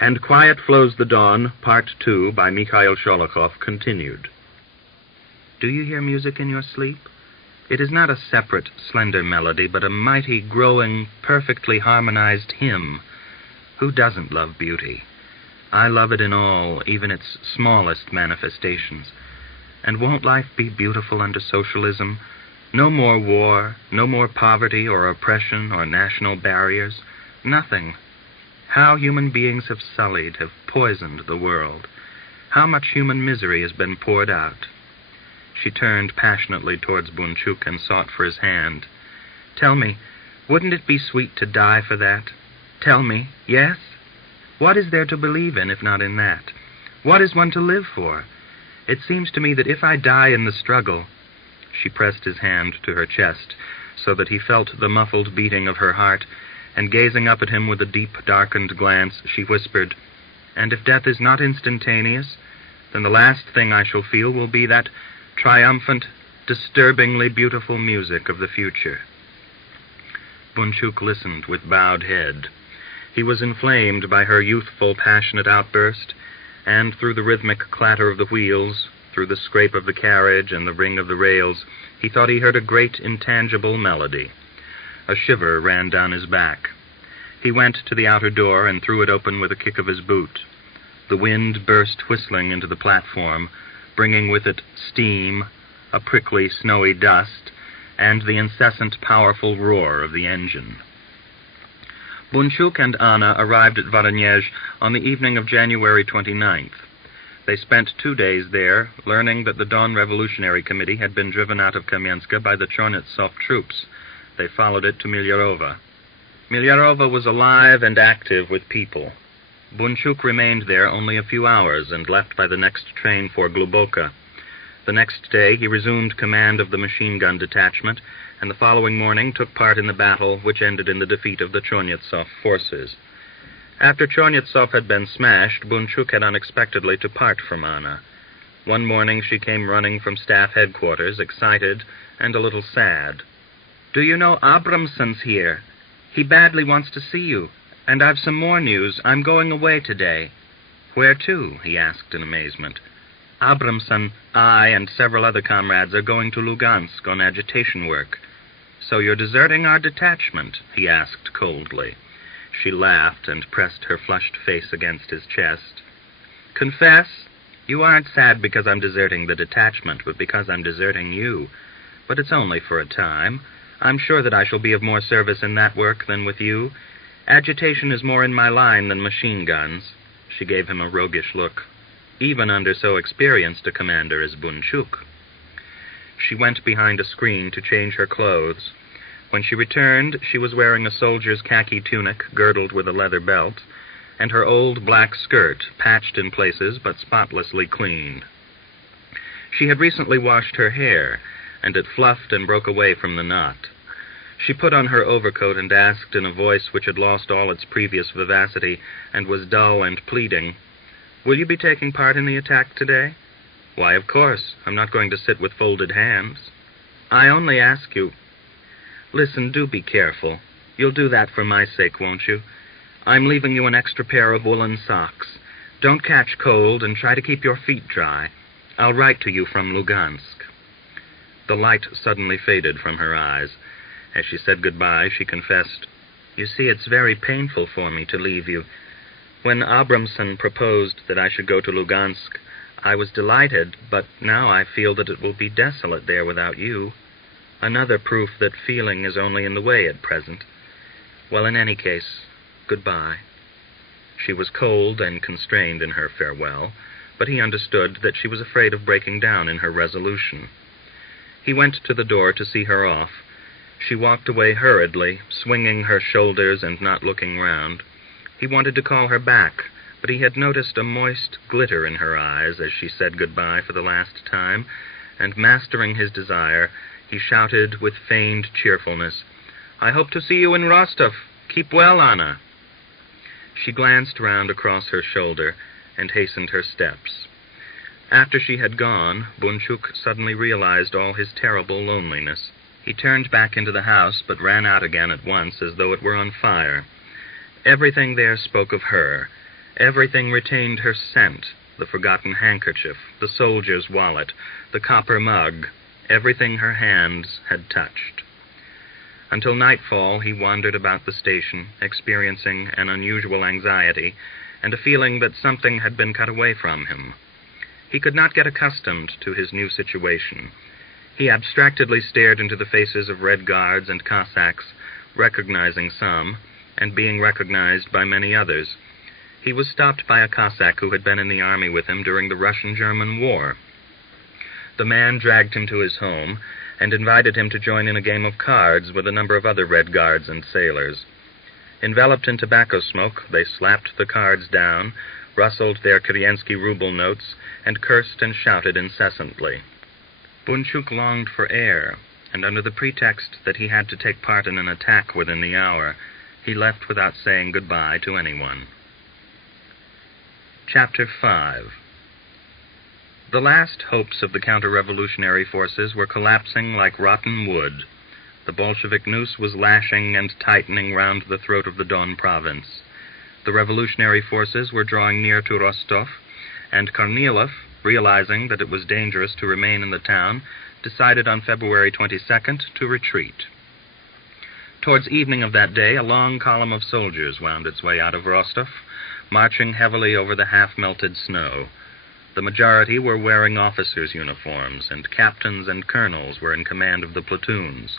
And Quiet Flows the Dawn, Part 2, by Mikhail Sholokhov, continued. Do you hear music in your sleep? It is not a separate, slender melody, but a mighty, growing, perfectly harmonized hymn. Who doesn't love beauty? I love it in all, even its smallest manifestations. And won't life be beautiful under socialism? No more war, no more poverty or oppression or national barriers. Nothing. How human beings have sullied, have poisoned the world. How much human misery has been poured out. She turned passionately towards Bunchuk and sought for his hand. Tell me, wouldn't it be sweet to die for that? Tell me, yes? What is there to believe in if not in that? What is one to live for? It seems to me that if I die in the struggle... She pressed his hand to her chest so that he felt the muffled beating of her heart, and gazing up at him with a deep, darkened glance, she whispered, And if death is not instantaneous, then the last thing I shall feel will be that triumphant, disturbingly beautiful music of the future. Bunchuk listened with bowed head. He was inflamed by her youthful, passionate outburst, and through the rhythmic clatter of the wheels, through the scrape of the carriage and the ring of the rails, he thought he heard a great, intangible melody. A shiver ran down his back. He went to the outer door and threw it open with a kick of his boot. The wind burst whistling into the platform, bringing with it steam, a prickly, snowy dust, and the incessant, powerful roar of the engine. Bunchuk and Anna arrived at Voronezh on the evening of January 29th. They spent 2 days there, learning that the Don Revolutionary Committee had been driven out of Kamenska by the Chornytsov troops. They followed it to Milyarova. Milyarova was alive and active with people. Bunchuk remained there only a few hours and left by the next train for Gluboka. The next day he resumed command of the machine-gun detachment, and the following morning took part in the battle which ended in the defeat of the Chornytsov forces. After Chornytsov had been smashed, Bunchuk had unexpectedly to part from Anna. One morning she came running from staff headquarters, excited and a little sad. Do you know Abramson's here? He badly wants to see you. And I've some more news. I'm going away today. Where to? He asked in amazement. Abramson, I, and several other comrades are going to Lugansk on agitation work. So you're deserting our detachment? He asked coldly. She laughed and pressed her flushed face against his chest. Confess, you aren't sad because I'm deserting the detachment, but because I'm deserting you. But it's only for a time. I'm sure that I shall be of more service in that work than with you. Agitation is more in my line than machine guns. She gave him a roguish look. Even under so experienced a commander as Bunchuk. She went behind a screen to change her clothes. When she returned, she was wearing a soldier's khaki tunic girdled with a leather belt, and her old black skirt, patched in places but spotlessly clean. She had recently washed her hair, and it fluffed and broke away from the knot. She put on her overcoat and asked in a voice which had lost all its previous vivacity and was dull and pleading, Will you be taking part in the attack today? Why, of course. I'm not going to sit with folded hands. I only ask you. Listen, do be careful. You'll do that for my sake, won't you? I'm leaving you an extra pair of woolen socks. Don't catch cold and try to keep your feet dry. I'll write to you from Lugansk. The light suddenly faded from her eyes. As she said goodbye, she confessed, You see, it's very painful for me to leave you. When Abramson proposed that I should go to Lugansk, I was delighted, but now I feel that it will be desolate there without you. Another proof that feeling is only in the way at present. Well, in any case, goodbye. She was cold and constrained in her farewell, but he understood that she was afraid of breaking down in her resolution. He went to the door to see her off. She walked away hurriedly, swinging her shoulders and not looking round. He wanted to call her back, but he had noticed a moist glitter in her eyes as she said goodbye for the last time, and mastering his desire, he shouted with feigned cheerfulness, I hope to see you in Rostov. Keep well, Anna. She glanced round across her shoulder and hastened her steps. After she had gone, Bunchuk suddenly realized all his terrible loneliness. He turned back into the house, but ran out again at once as though it were on fire. Everything there spoke of her. Everything retained her scent, the forgotten handkerchief, the soldier's wallet, the copper mug, everything her hands had touched. Until nightfall, he wandered about the station, experiencing an unusual anxiety and a feeling that something had been cut away from him. He could not get accustomed to his new situation. He abstractedly stared into the faces of Red Guards and Cossacks, recognizing some, and being recognized by many others. He was stopped by a Cossack who had been in the army with him during the Russian-German War. The man dragged him to his home and invited him to join in a game of cards with a number of other Red Guards and sailors. Enveloped in tobacco smoke, they slapped the cards down, rustled their Kandinsky ruble notes, and cursed and shouted incessantly. Bunchuk longed for air, and under the pretext that he had to take part in an attack within the hour, he left without saying goodbye to anyone. Chapter 5. The last hopes of the counter-revolutionary forces were collapsing like rotten wood. The Bolshevik noose was lashing and tightening round the throat of the Don province. The revolutionary forces were drawing near to Rostov, and Kornilov, realizing that it was dangerous to remain in the town, decided on February 22nd to retreat. Towards evening of that day, a long column of soldiers wound its way out of Rostov, marching heavily over the half-melted snow. The majority were wearing officers' uniforms, and captains and colonels were in command of the platoons.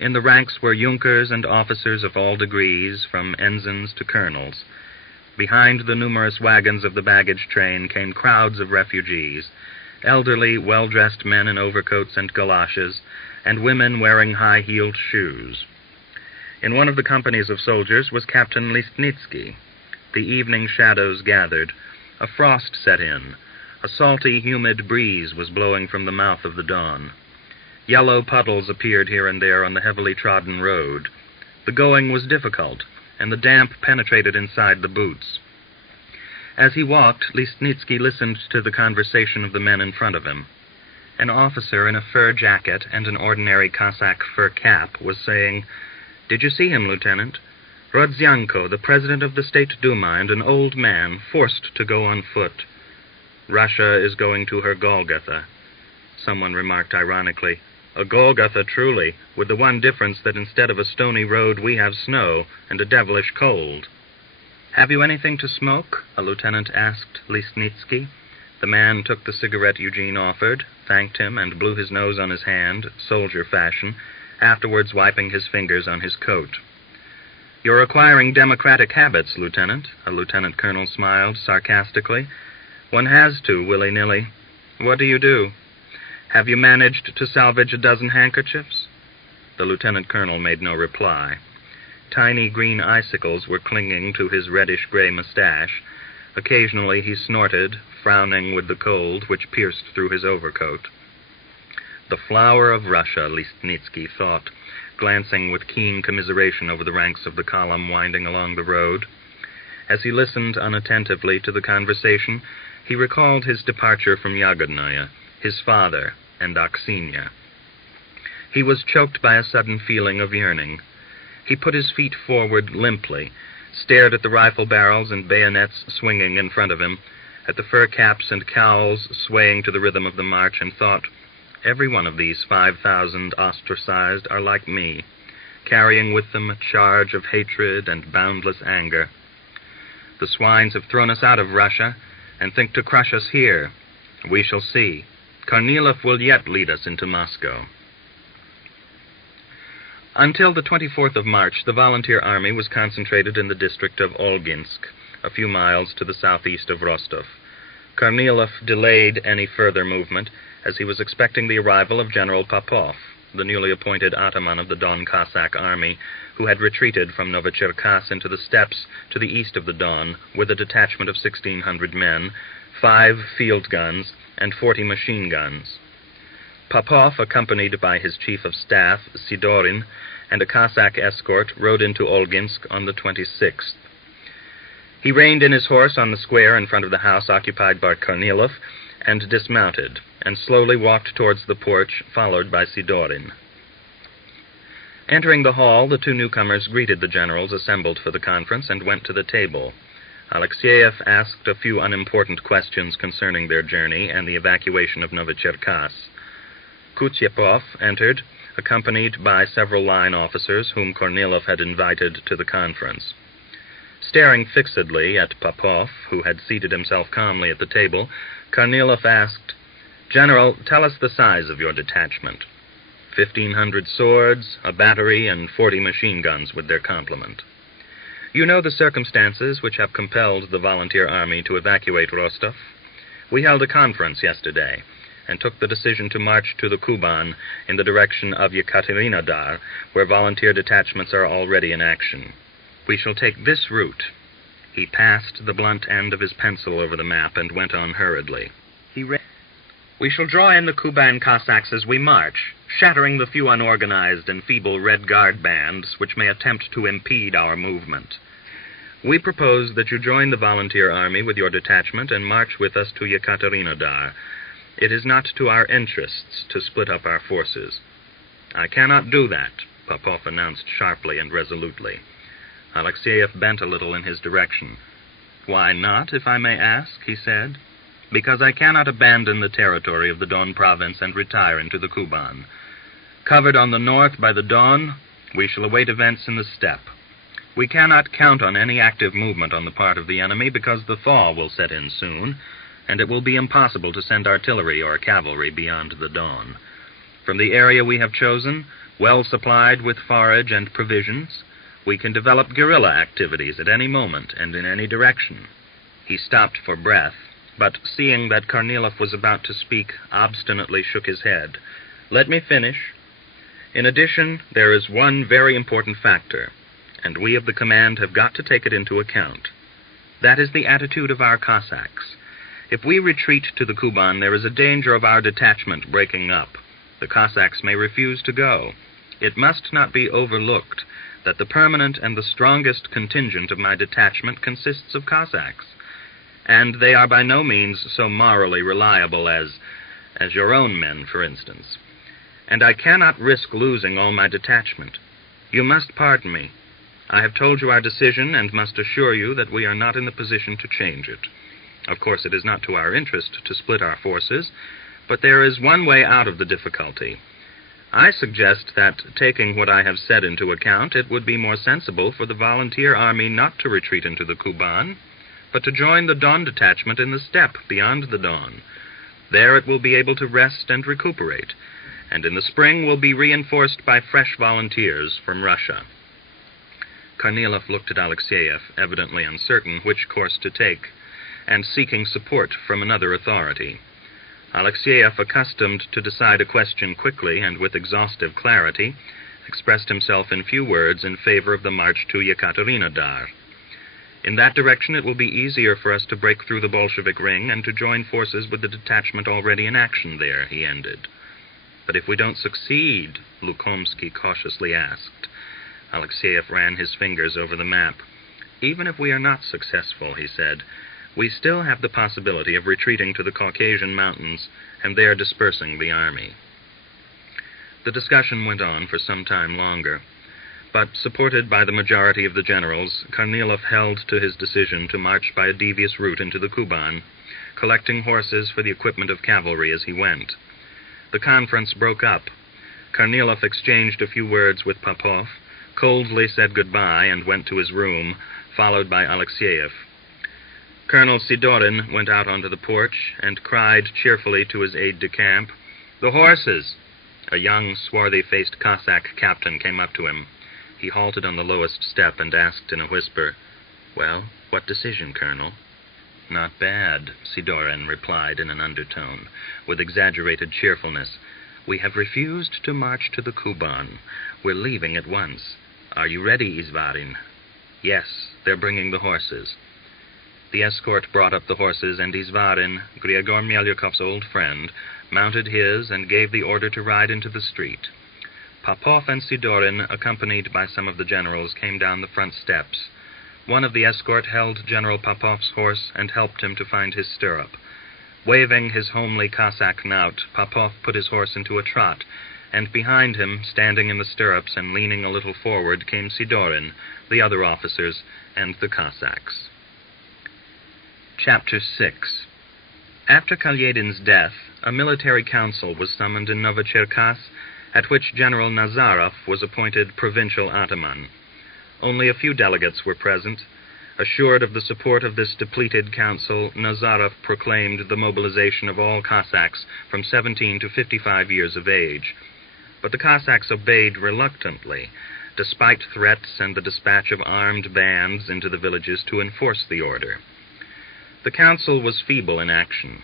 In the ranks were Junkers and officers of all degrees, from ensigns to colonels. Behind the numerous wagons of the baggage train came crowds of refugees, elderly, well-dressed men in overcoats and galoshes, and women wearing high-heeled shoes. In one of the companies of soldiers was Captain Listnitsky. The evening shadows gathered. A frost set in. A salty, humid breeze was blowing from the mouth of the Don. Yellow puddles appeared here and there on the heavily trodden road. The going was difficult, and the damp penetrated inside the boots. As he walked, Listnitsky listened to the conversation of the men in front of him. An officer in a fur jacket and an ordinary Cossack fur cap was saying, "Did you see him, Lieutenant? Rodzianko, the president of the State Duma, and an old man, forced to go on foot. Russia is going to her Golgotha." Someone remarked ironically, "A Golgotha, truly, with the one difference that instead of a stony road we have snow and a devilish cold." "Have you anything to smoke?" a lieutenant asked Listnitsky. The man took the cigarette Eugene offered, thanked him, and blew his nose on his hand, soldier fashion, afterwards wiping his fingers on his coat. "You're acquiring democratic habits, Lieutenant," a lieutenant colonel smiled sarcastically. "One has to, willy-nilly. What do you do? Have you managed to salvage a dozen handkerchiefs?" The lieutenant colonel made no reply. Tiny green icicles were clinging to his reddish-gray mustache. Occasionally he snorted, frowning with the cold which pierced through his overcoat. The flower of Russia, Listnitsky thought, glancing with keen commiseration over the ranks of the column winding along the road. As he listened unattentively to the conversation, he recalled his departure from Yagodnaya, his father, and Aksiniya. He was choked by a sudden feeling of yearning. He put his feet forward limply, stared at the rifle barrels and bayonets swinging in front of him, at the fur caps and cowls swaying to the rhythm of the march, and thought, every one of these 5,000 ostracized are like me, carrying with them a charge of hatred and boundless anger. The swines have thrown us out of Russia and think to crush us here. We shall see. Kornilov will yet lead us into Moscow. Until the 24th of March, the volunteer army was concentrated in the district of Olginsk, a few miles to the southeast of Rostov. Kornilov delayed any further movement, as he was expecting the arrival of General Popov, the newly appointed ataman of the Don Cossack army, who had retreated from Novocherkass into the steppes to the east of the Don with a detachment of 1,600 men, 5 field guns, and 40 machine guns. Popov, accompanied by his chief of staff, Sidorin, and a Cossack escort, rode into Olginsk on the 26th. He reined in his horse on the square in front of the house occupied by Kornilov, and dismounted, and slowly walked towards the porch, followed by Sidorin. Entering the hall, the two newcomers greeted the generals assembled for the conference and went to the table. Alexeyev asked a few unimportant questions concerning their journey and the evacuation of Novicherkass. Kutyepov entered, accompanied by several line officers whom Kornilov had invited to the conference. Staring fixedly at Popov, who had seated himself calmly at the table, Kornilov asked, "General, tell us the size of your detachment." 1,500 swords, a battery, and 40 machine guns with their complement. You know the circumstances which have compelled the volunteer army to evacuate Rostov? We held a conference yesterday, and took the decision to march to the Kuban in the direction of Yekaterinodar, where volunteer detachments are already in action. We shall take this route. He passed the blunt end of his pencil over the map and went on hurriedly. We shall draw in the Kuban Cossacks as we march, shattering the few unorganized and feeble Red Guard bands which may attempt to impede our movement. We propose that you join the volunteer army with your detachment and march with us to Yekaterinodar. It is not to our interests to split up our forces. I cannot do that, Popov announced sharply and resolutely. Alexeyev bent a little in his direction. Why not, if I may ask, he said. Because I cannot abandon the territory of the Don province and retire into the Kuban. Covered on the north by the Don, we shall await events in the steppe. We cannot count on any active movement on the part of the enemy because the thaw will set in soon, and it will be impossible to send artillery or cavalry beyond the Don. From the area we have chosen, well supplied with forage and provisions, we can develop guerrilla activities at any moment and in any direction. He stopped for breath, but seeing that Kornilov was about to speak, obstinately shook his head. Let me finish. In addition, there is one very important factor, and we of the command have got to take it into account. That is the attitude of our Cossacks. If we retreat to the Kuban, there is a danger of our detachment breaking up. The Cossacks may refuse to go. It must not be overlooked that the permanent and the strongest contingent of my detachment consists of Cossacks, and they are by no means so morally reliable as your own men, for instance. And I cannot risk losing all my detachment. You must pardon me. I have told you our decision and must assure you that we are not in the position to change it. Of course, it is not to our interest to split our forces, but there is one way out of the difficulty. I suggest that, taking what I have said into account, it would be more sensible for the volunteer army not to retreat into the Kuban, but to join the Don detachment in the steppe beyond the Don. There it will be able to rest and recuperate, and in the spring will be reinforced by fresh volunteers from Russia. Kornilov looked at Alexeyev, evidently uncertain which course to take, and seeking support from another authority. Alexeyev, accustomed to decide a question quickly and with exhaustive clarity, expressed himself in few words in favor of the march to Yekaterinodar. In that direction it will be easier for us to break through the Bolshevik ring and to join forces with the detachment already in action there, he ended. But if we don't succeed, Lukomsky cautiously asked. Alexeyev ran his fingers over the map. Even if we are not successful, he said, we still have the possibility of retreating to the Caucasian mountains and there dispersing the army. The discussion went on for some time longer, but supported by the majority of the generals, Kornilov held to his decision to march by a devious route into the Kuban, collecting horses for the equipment of cavalry as he went. The conference broke up. Kornilov exchanged a few words with Popov, coldly said goodbye and went to his room, followed by Alexeyev. Colonel Sidorin went out onto the porch and cried cheerfully to his aide-de-camp, "The horses!" A young, swarthy-faced Cossack captain came up to him. He halted on the lowest step and asked in a whisper, "Well, what decision, Colonel?" "Not bad," Sidorin replied in an undertone, with exaggerated cheerfulness. "We have refused to march to the Kuban. We're leaving at once. Are you ready, Izvarin?" "Yes, they're bringing the horses." The escort brought up the horses, and Izvarin, Grigory Melyakov's old friend, mounted his and gave the order to ride into the street. Popov and Sidorin, accompanied by some of the generals, came down the front steps. One of the escort held General Popov's horse and helped him to find his stirrup. Waving his homely Cossack knout, Popov put his horse into a trot, and behind him, standing in the stirrups and leaning a little forward, came Sidorin, the other officers, and the Cossacks. Chapter 6. After Kalyedin's death, a military council was summoned in Novocherkass, at which General Nazarov was appointed provincial ataman. Only a few delegates were present. Assured of the support of this depleted council, Nazarov proclaimed the mobilization of all Cossacks from 17 to 55 years of age. But the Cossacks obeyed reluctantly, despite threats and the dispatch of armed bands into the villages to enforce the order. The council was feeble in action.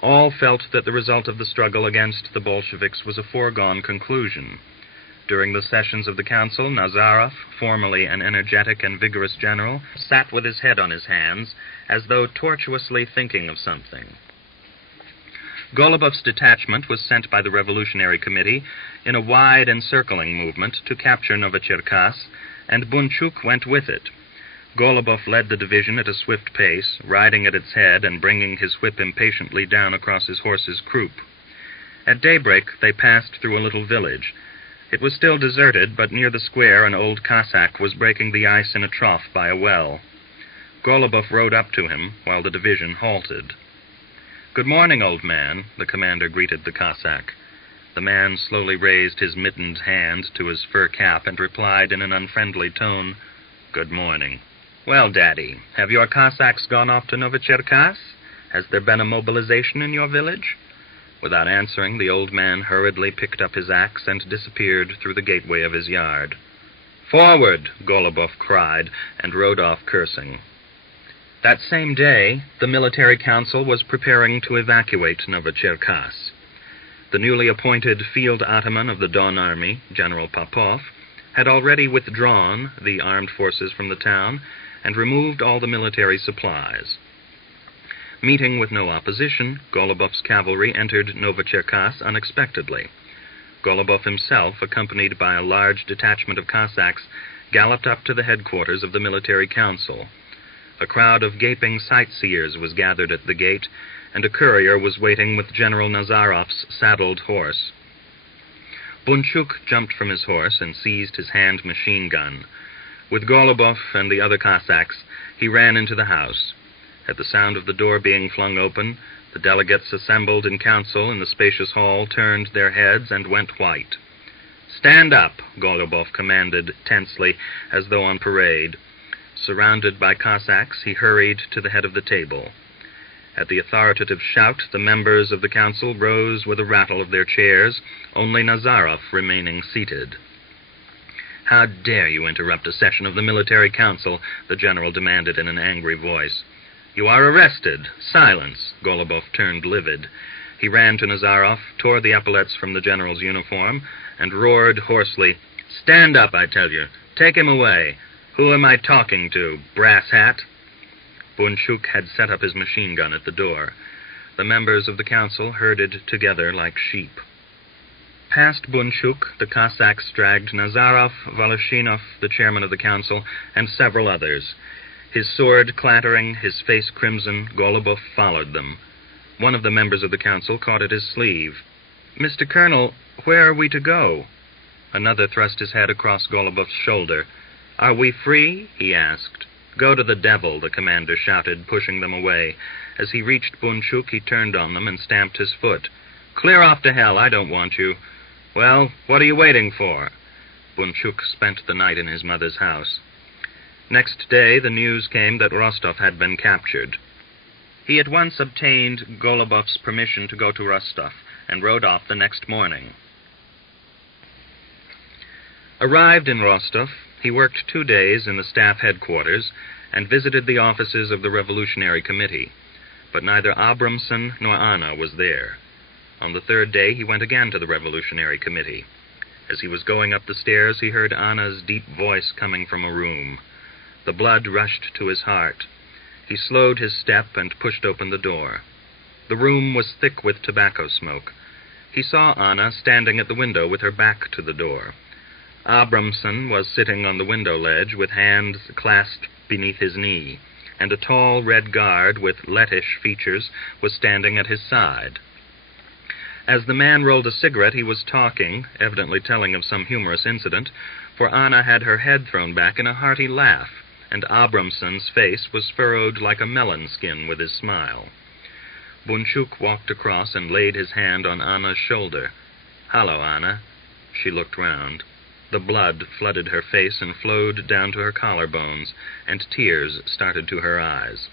All felt that the result of the struggle against the Bolsheviks was a foregone conclusion. During the sessions of the council, Nazarov, formerly an energetic and vigorous general, sat with his head on his hands, as though tortuously thinking of something. Golubov's detachment was sent by the Revolutionary Committee in a wide encircling movement to capture Novocherkass, and Bunchuk went with it. Golubov led the division at a swift pace, riding at its head and bringing his whip impatiently down across his horse's croup. At daybreak, they passed through a little village. It was still deserted, but near the square an old Cossack was breaking the ice in a trough by a well. Golubov rode up to him, while the division halted. "Good morning, old man," the commander greeted the Cossack. The man slowly raised his mittened hand to his fur cap and replied in an unfriendly tone, "Good morning." "Well, Daddy, have your Cossacks gone off to Novocherkass? Has there been a mobilization in your village?" Without answering, the old man hurriedly picked up his axe and disappeared through the gateway of his yard. "Forward!" Golubov cried, and rode off cursing. That same day, the military council was preparing to evacuate Novocherkass. The newly appointed field ataman of the Don Army, General Popov, had already withdrawn the armed forces from the town and removed all the military supplies. Meeting with no opposition, Golubov's cavalry entered Novocherkass unexpectedly. Golubov himself, accompanied by a large detachment of Cossacks, galloped up to the headquarters of the military council. A crowd of gaping sightseers was gathered at the gate, and a courier was waiting with General Nazarov's saddled horse. Bunchuk jumped from his horse and seized his hand machine gun. With Golubov and the other Cossacks, he ran into the house. At the sound of the door being flung open, the delegates assembled in council in the spacious hall turned their heads and went white. "Stand up," Golubov commanded tensely, as though on parade. Surrounded by Cossacks, he hurried to the head of the table. At the authoritative shout, the members of the council rose with a rattle of their chairs, only Nazarov remaining seated. "How dare you interrupt a session of the military council?" the general demanded in an angry voice. "You are arrested. Silence." Golubov turned livid. He ran to Nazarov, tore the epaulets from the general's uniform, and roared hoarsely, "Stand up, I tell you. Take him away. Who am I talking to, brass hat?" Bunchuk had set up his machine gun at the door. The members of the council herded together like sheep. Past Bunchuk, the Cossacks dragged Nazarov, Voloshinov, the chairman of the council, and several others. His sword clattering, his face crimson, Golubov followed them. One of the members of the council caught at his sleeve. "Mr. Colonel, where are we to go?" Another thrust his head across Golubov's shoulder. "Are we free?" he asked. "Go to the devil," the commander shouted, pushing them away. As he reached Bunchuk, he turned on them and stamped his foot. "Clear off to hell, I don't want you." "Well, what are you waiting for?" Bunchuk spent the night in his mother's house. Next day, the news came that Rostov had been captured. He at once obtained Golubov's permission to go to Rostov, and rode off the next morning. Arrived in Rostov, he worked 2 days in the staff headquarters, and visited the offices of the Revolutionary Committee. But neither Abramson nor Anna was there. On the 3rd day, he went again to the Revolutionary Committee. As he was going up the stairs, he heard Anna's deep voice coming from a room. The blood rushed to his heart. He slowed his step and pushed open the door. The room was thick with tobacco smoke. He saw Anna standing at the window with her back to the door. Abramson was sitting on the window ledge with hands clasped beneath his knee, and a tall red guard with Lettish features was standing at his side. As the man rolled a cigarette, he was talking, evidently telling of some humorous incident, for Anna had her head thrown back in a hearty laugh, and Abramson's face was furrowed like a melon skin with his smile. Bunchuk walked across and laid his hand on Anna's shoulder. "Hallo, Anna." She looked round. The blood flooded her face and flowed down to her collarbones, and tears started to her eyes.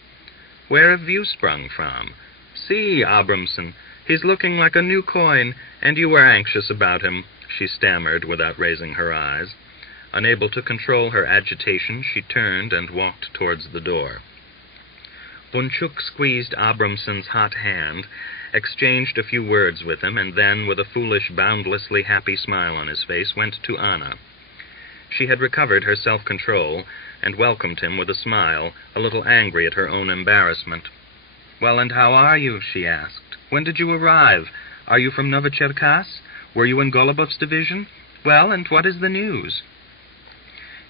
"Where have you sprung from? See, Abramson, he's looking like a new coin, and you were anxious about him," she stammered without raising her eyes. Unable to control her agitation, she turned and walked towards the door. Bunchuk squeezed Abramson's hot hand, exchanged a few words with him, and then, with a foolish, boundlessly happy smile on his face, went to Anna. She had recovered her self-control, and welcomed him with a smile, a little angry at her own embarrassment. "Well, and how are you?" she asked. "When did you arrive? Are you from Novocherkass? Were you in Golubov's division? Well, and what is the news?"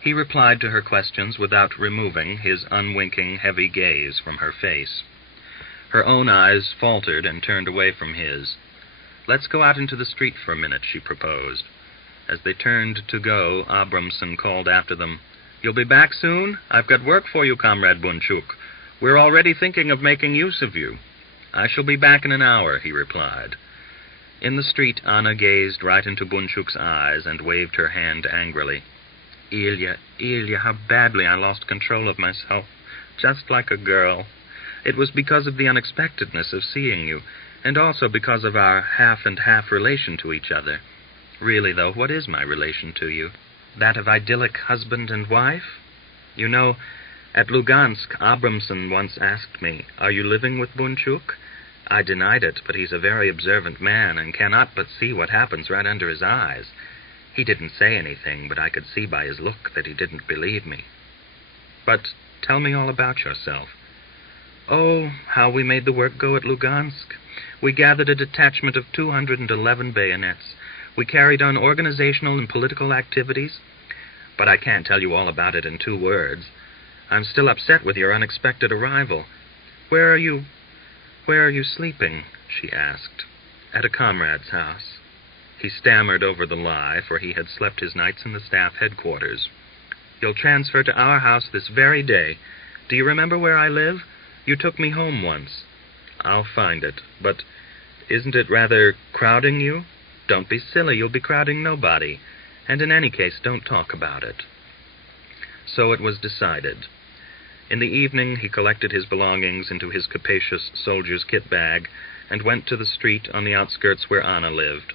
He replied to her questions without removing his unwinking, heavy gaze from her face. Her own eyes faltered and turned away from his. "Let's go out into the street for a minute," she proposed. As they turned to go, Abramson called after them, "You'll be back soon? I've got work for you, Comrade Bunchuk. We're already thinking of making use of you." "I shall be back in an hour," he replied. In the street, Anna gazed right into Bunchuk's eyes and waved her hand angrily. Ilya, how badly I lost control of myself, just like a girl. It was because of the unexpectedness of seeing you, and also because of our half-and-half relation to each other. Really, though, what is my relation to you? That of idyllic husband and wife? You know, at Lugansk, Abramson once asked me, 'Are you living with Bunchuk?' I denied it, but he's a very observant man and cannot but see what happens right under his eyes. He didn't say anything, but I could see by his look that he didn't believe me." "But tell me all about yourself." "Oh, how we made the work go at Lugansk. We gathered a detachment of 211 bayonets. We carried on organizational and political activities. But I can't tell you all about it in 2 words. I'm still upset with your unexpected arrival. Where are you sleeping?" she asked. "At a comrade's house." He stammered over the lie, for he had slept his nights in the staff headquarters. "You'll transfer to our house this very day. Do you remember where I live? You took me home once." "I'll find it. But isn't it rather crowding you?" "Don't be silly. You'll be crowding nobody. And in any case, don't talk about it." So it was decided. In the evening, he collected his belongings into his capacious soldier's kit bag and went to the street on the outskirts where Anna lived.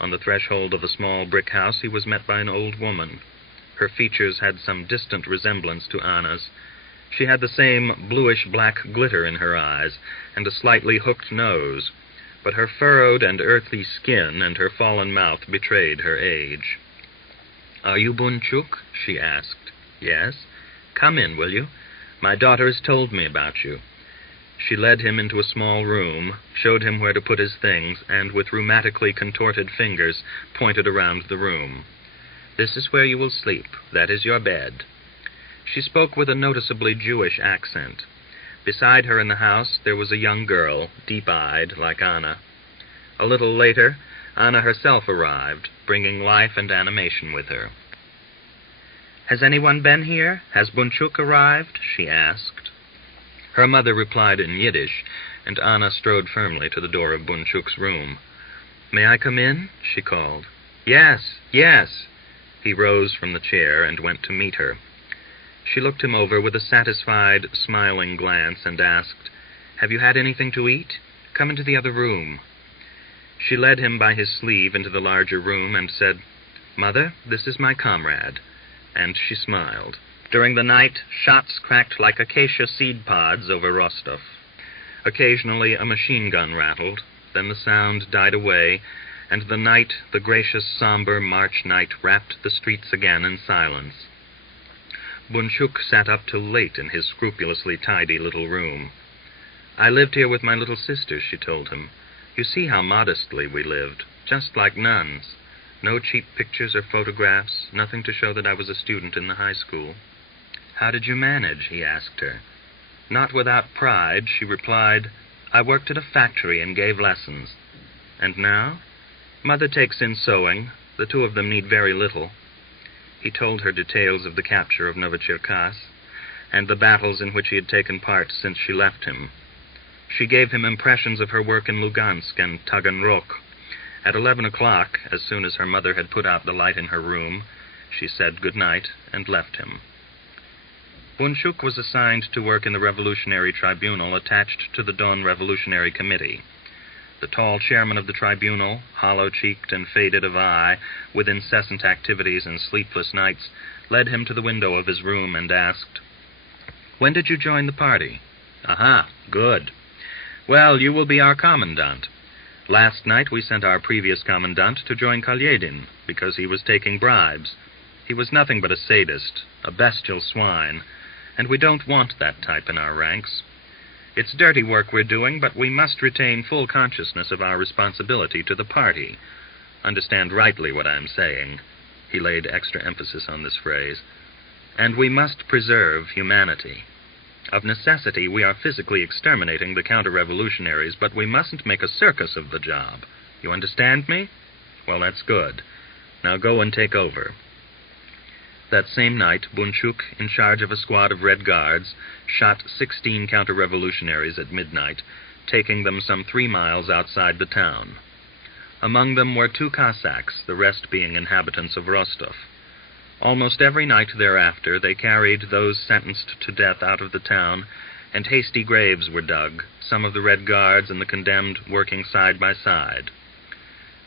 On the threshold of a small brick house, he was met by an old woman. Her features had some distant resemblance to Anna's. She had the same bluish-black glitter in her eyes and a slightly hooked nose, but her furrowed and earthy skin and her fallen mouth betrayed her age. "Are you Bunchuk?" she asked. "Yes." "Come in, will you? My daughter has told me about you." She led him into a small room, showed him where to put his things, and with rheumatically contorted fingers pointed around the room. "This is where you will sleep. That is your bed." She spoke with a noticeably Jewish accent. Beside her in the house there was a young girl, deep-eyed, like Anna. A little later, Anna herself arrived, bringing life and animation with her. "Has anyone been here? Has Bunchuk arrived?" she asked. Her mother replied in Yiddish, and Anna strode firmly to the door of Bunchuk's room. "May I come in?" she called. "Yes, yes." He rose from the chair and went to meet her. She looked him over with a satisfied, smiling glance and asked, "Have you had anything to eat? Come into the other room." She led him by his sleeve into the larger room and said, "Mother, this is my comrade." And she smiled. During the night, shots cracked like acacia seed pods over Rostov. Occasionally a machine gun rattled, then the sound died away, and the night, the gracious, somber March night, wrapped the streets again in silence. Bunchuk sat up till late in his scrupulously tidy little room. "I lived here with my little sister," she told him. "You see how modestly we lived, just like nuns. No cheap pictures or photographs, nothing to show that I was a student in the high school." "How did you manage?" he asked her. Not without pride, she replied, "I worked at a factory and gave lessons." "And now?" "Mother takes in sewing. The 2 of them need very little." He told her details of the capture of Novocherkass. and the battles in which he had taken part since she left him. She gave him impressions of her work in Lugansk and Taganrog. At 11 o'clock, as soon as her mother had put out the light in her room, she said good night and left him. Bunchuk was assigned to work in the Revolutionary Tribunal attached to the Don Revolutionary Committee. The tall chairman of the tribunal, hollow-cheeked and faded of eye, with incessant activities and sleepless nights, led him to the window of his room and asked, "When did you join the party?" "Aha, good. Well, you will be our commandant. Last night we sent our previous commandant to join Kalyedin because he was taking bribes. He was nothing but a sadist, a bestial swine, and we don't want that type in our ranks. It's dirty work we're doing, but we must retain full consciousness of our responsibility to the party. Understand rightly what I'm saying." He laid extra emphasis on this phrase. "And we must preserve humanity. Of necessity, we are physically exterminating the counter-revolutionaries, but we mustn't make a circus of the job. You understand me? Well, that's good. Now go and take over." That same night, Bunchuk, in charge of a squad of Red Guards, shot 16 counter-revolutionaries at midnight, taking them some 3 miles outside the town. Among them were 2 Cossacks, the rest being inhabitants of Rostov. Almost every night thereafter they carried those sentenced to death out of the town, and hasty graves were dug, some of the Red Guards and the condemned working side by side.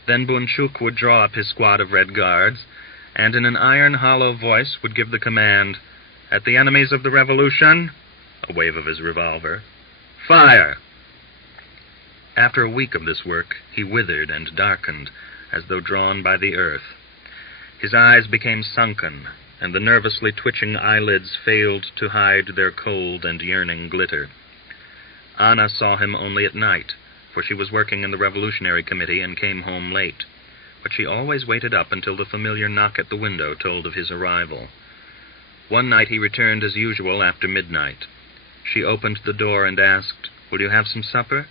Then Bunchuk would draw up his squad of Red Guards, and in an iron hollow voice would give the command, "At the enemies of the revolution," a wave of his revolver, "fire!" After a week of this work, he withered and darkened, as though drawn by the earth. His eyes became sunken, and the nervously twitching eyelids failed to hide their cold and yearning glitter. Anna saw him only at night, for she was working in the Revolutionary Committee and came home late. But she always waited up until the familiar knock at the window told of his arrival. One night he returned as usual after midnight. She opened the door and asked, "Will you have some supper?"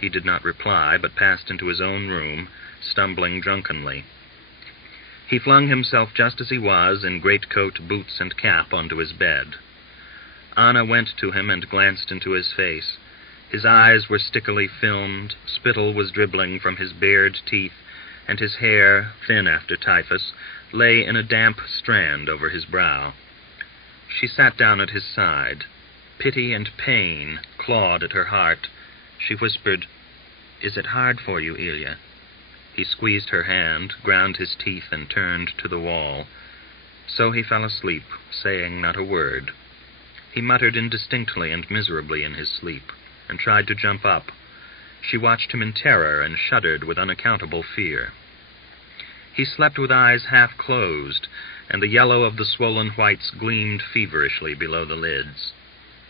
He did not reply, but passed into his own room, stumbling drunkenly. He flung himself just as he was, in greatcoat, boots, and cap, onto his bed. Anna went to him and glanced into his face. His eyes were stickily filmed, spittle was dribbling from his bared teeth, and his hair, thin after typhus, lay in a damp strand over his brow. She sat down at his side. Pity and pain clawed at her heart. She whispered, "Is it hard for you, Ilya?" He squeezed her hand, ground his teeth, and turned to the wall. So he fell asleep, saying not a word. He muttered indistinctly and miserably in his sleep, and tried to jump up. She watched him in terror and shuddered with unaccountable fear. He slept with eyes half closed, and the yellow of the swollen whites gleamed feverishly below the lids.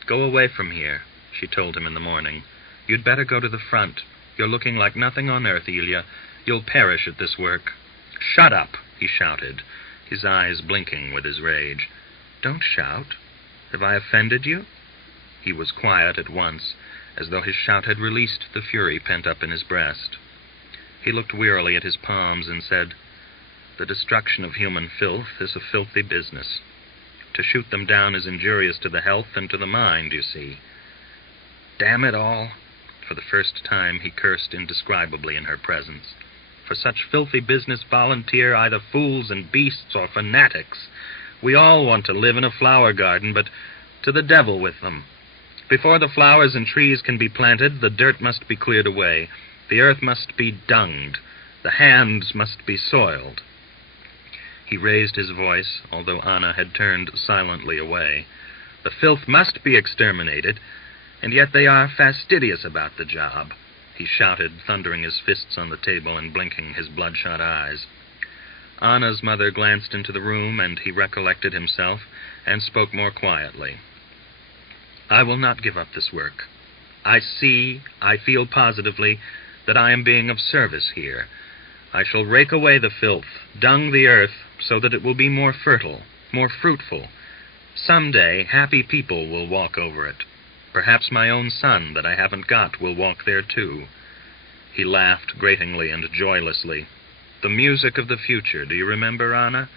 "Go away from here," she told him in the morning. "You'd better go to the front. You're looking like nothing on earth, Ilya. You'll perish at this work." "Shut up," he shouted, his eyes blinking with his rage. "Don't shout. Have I offended you?" He was quiet at once, as though his shout had released the fury pent up in his breast. He looked wearily at his palms and said, "The destruction of human filth is a filthy business. To shoot them down is injurious to the health and to the mind, you see. Damn it all." For the first time he cursed indescribably in her presence. "For such filthy business volunteer either fools and beasts or fanatics. We all want to live in a flower garden, but to the devil with them. Before the flowers and trees can be planted, the dirt must be cleared away. The earth must be dunged. The hands must be soiled." He raised his voice, although Anna had turned silently away. "The filth must be exterminated, and yet they are fastidious about the job," he shouted, thundering his fists on the table and blinking his bloodshot eyes. Anna's mother glanced into the room, and he recollected himself, and spoke more quietly. "I will not give up this work. I feel positively that I am being of service here. I shall rake away the filth, dung the earth, so that it will be more fertile, more fruitful. Some day, happy people will walk over it. Perhaps my own son that I haven't got will walk there too." He laughed gratingly and joylessly. "The music of the future, do you remember, Anna?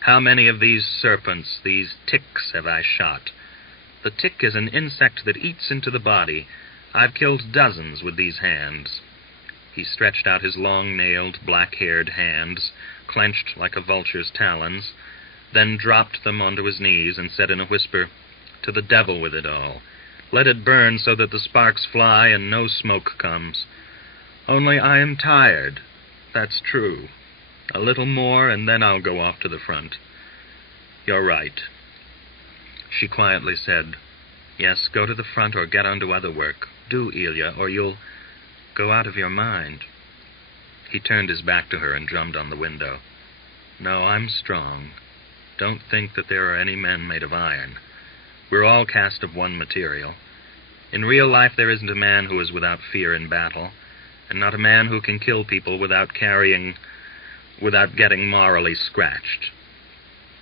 How many of these serpents, these ticks have I shot? The tick is an insect that eats into the body. I've killed dozens with these hands." He stretched out his long-nailed, black-haired hands, clenched like a vulture's talons, then dropped them onto his knees and said in a whisper, "To the devil with it all. Let it burn so that the sparks fly and no smoke comes. Only I am tired. That's true. A little more, and then I'll go off to the front." "You're right." She quietly said, "Yes, go to the front or get on to other work. Do, Ilya, or you'll go out of your mind." He turned his back to her and drummed on the window. "No, I'm strong. Don't think that there are any men made of iron. We're all cast of one material. In real life there isn't a man who is without fear in battle, and not a man who can kill people without getting morally scratched.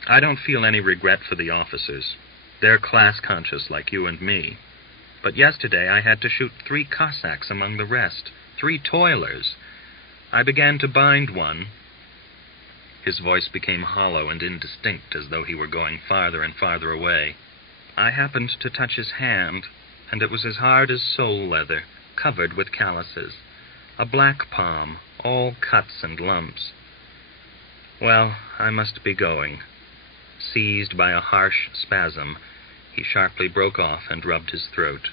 I don't feel any regret for the officers. They're class-conscious like you and me. But yesterday I had to shoot 3 Cossacks among the rest, 3 toilers. I began to bind one." His voice became hollow and indistinct, as though he were going farther and farther away. "I happened to touch his hand, and it was as hard as sole leather, covered with calluses. A black palm, all cuts and lumps. Well, I must be going." Seized by a harsh spasm, he sharply broke off and rubbed his throat.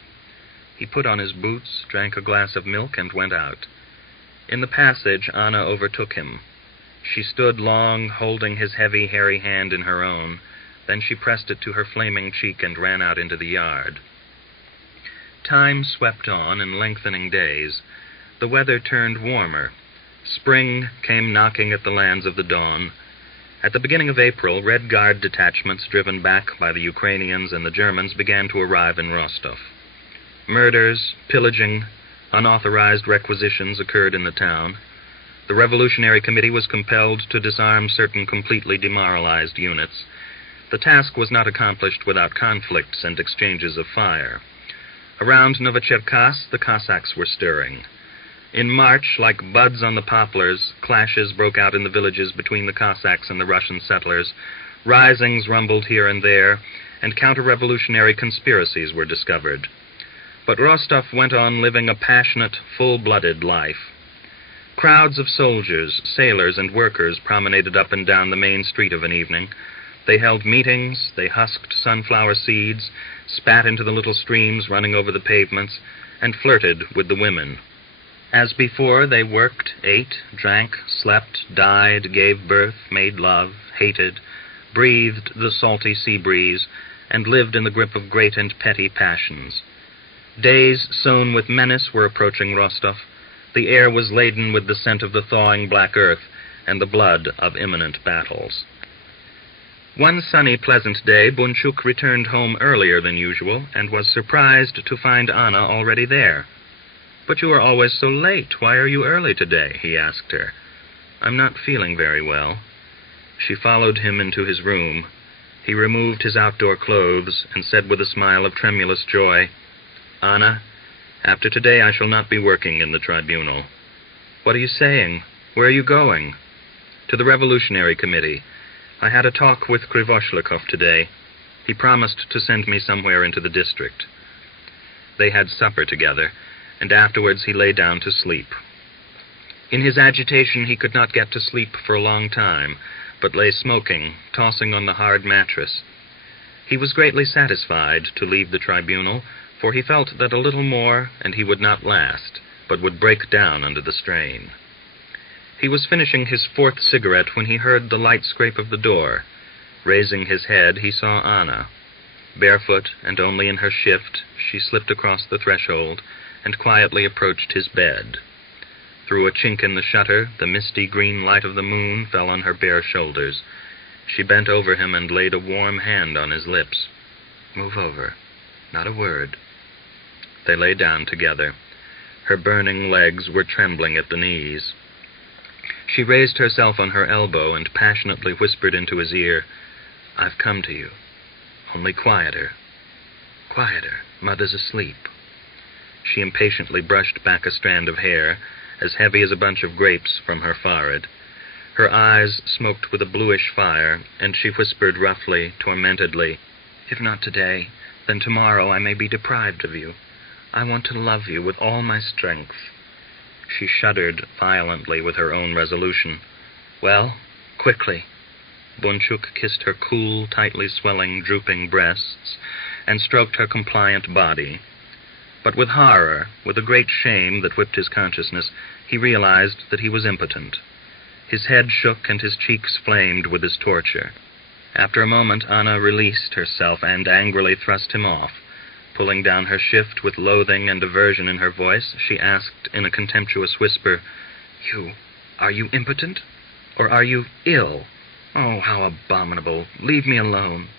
He put on his boots, drank a glass of milk, and went out. In the passage, Anna overtook him. She stood long, holding his heavy, hairy hand in her own. Then she pressed it to her flaming cheek and ran out into the yard. Time swept on in lengthening days. The weather turned warmer. Spring came knocking at the lands of the dawn. At the beginning of April, Red Guard detachments driven back by the Ukrainians and the Germans began to arrive in Rostov. Murders, pillaging, unauthorized requisitions occurred in the town. The Revolutionary Committee was compelled to disarm certain completely demoralized units. The task was not accomplished without conflicts and exchanges of fire. Around Novocherkask, the Cossacks were stirring. In March, like buds on the poplars, clashes broke out in the villages between the Cossacks and the Russian settlers. Risings rumbled here and there, and counter-revolutionary conspiracies were discovered. But Rostov went on living a passionate, full-blooded life. Crowds of soldiers, sailors, and workers promenaded up and down the main street of an evening. They held meetings, they husked sunflower seeds, spat into the little streams running over the pavements, and flirted with the women. As before, they worked, ate, drank, slept, died, gave birth, made love, hated, breathed the salty sea breeze, and lived in the grip of great and petty passions. Days sown with menace were approaching Rostov. The air was laden with the scent of the thawing black earth and the blood of imminent battles. One sunny, pleasant day, Bunchuk returned home earlier than usual and was surprised to find Anna already there. "But you are always so late. Why are you early today?" he asked her. "I'm not feeling very well." She followed him into his room. He removed his outdoor clothes and said with a smile of tremulous joy, "Anna, after today I shall not be working in the tribunal." "What are you saying? Where are you going?" "To the Revolutionary Committee. I had a talk with Sholokhov today. He promised to send me somewhere into the district." They had supper together, and afterwards he lay down to sleep. In his agitation he could not get to sleep for a long time, but lay smoking, tossing on the hard mattress. He was greatly satisfied to leave the tribunal, for he felt that a little more and he would not last, but would break down under the strain. He was finishing his 4th cigarette when he heard the light scrape of the door. Raising his head, he saw Anna. Barefoot and only in her shift, she slipped across the threshold and quietly approached his bed. Through a chink in the shutter, the misty green light of the moon fell on her bare shoulders. She bent over him and laid a warm hand on his lips. "Move over. Not a word." They lay down together. Her burning legs were trembling at the knees. She raised herself on her elbow and passionately whispered into his ear, "I've come to you. Only quieter. Quieter. Mother's asleep." She impatiently brushed back a strand of hair, as heavy as a bunch of grapes, from her forehead. Her eyes smoked with a bluish fire, and she whispered roughly, tormentedly, "If not today, then tomorrow I may be deprived of you. I want to love you with all my strength." She shuddered violently with her own resolution. "Well, quickly." Bunchuk kissed her cool, tightly swelling, drooping breasts, and stroked her compliant body. But with horror, with a great shame that whipped his consciousness, he realized that he was impotent. His head shook and his cheeks flamed with his torture. After a moment, Anna released herself and angrily thrust him off. Pulling down her shift with loathing and aversion in her voice, she asked in a contemptuous whisper, Are you impotent? Or are you ill? Oh, how abominable! Leave me alone."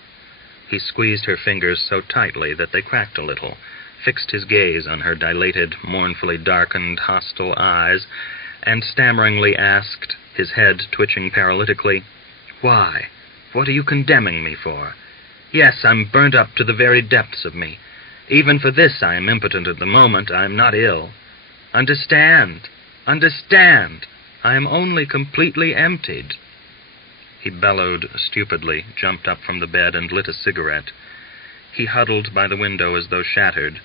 He squeezed her fingers so tightly that they cracked a little, fixed his gaze on her dilated, mournfully darkened, hostile eyes, and stammeringly asked, his head twitching paralytically, "Why? What are you condemning me for? Yes, I'm burnt up to the very depths of me. Even for this I am impotent at the moment. I am not ill. Understand! Understand! I am only completely emptied." He bellowed stupidly, jumped up from the bed, and lit a cigarette. He huddled by the window as though shattered.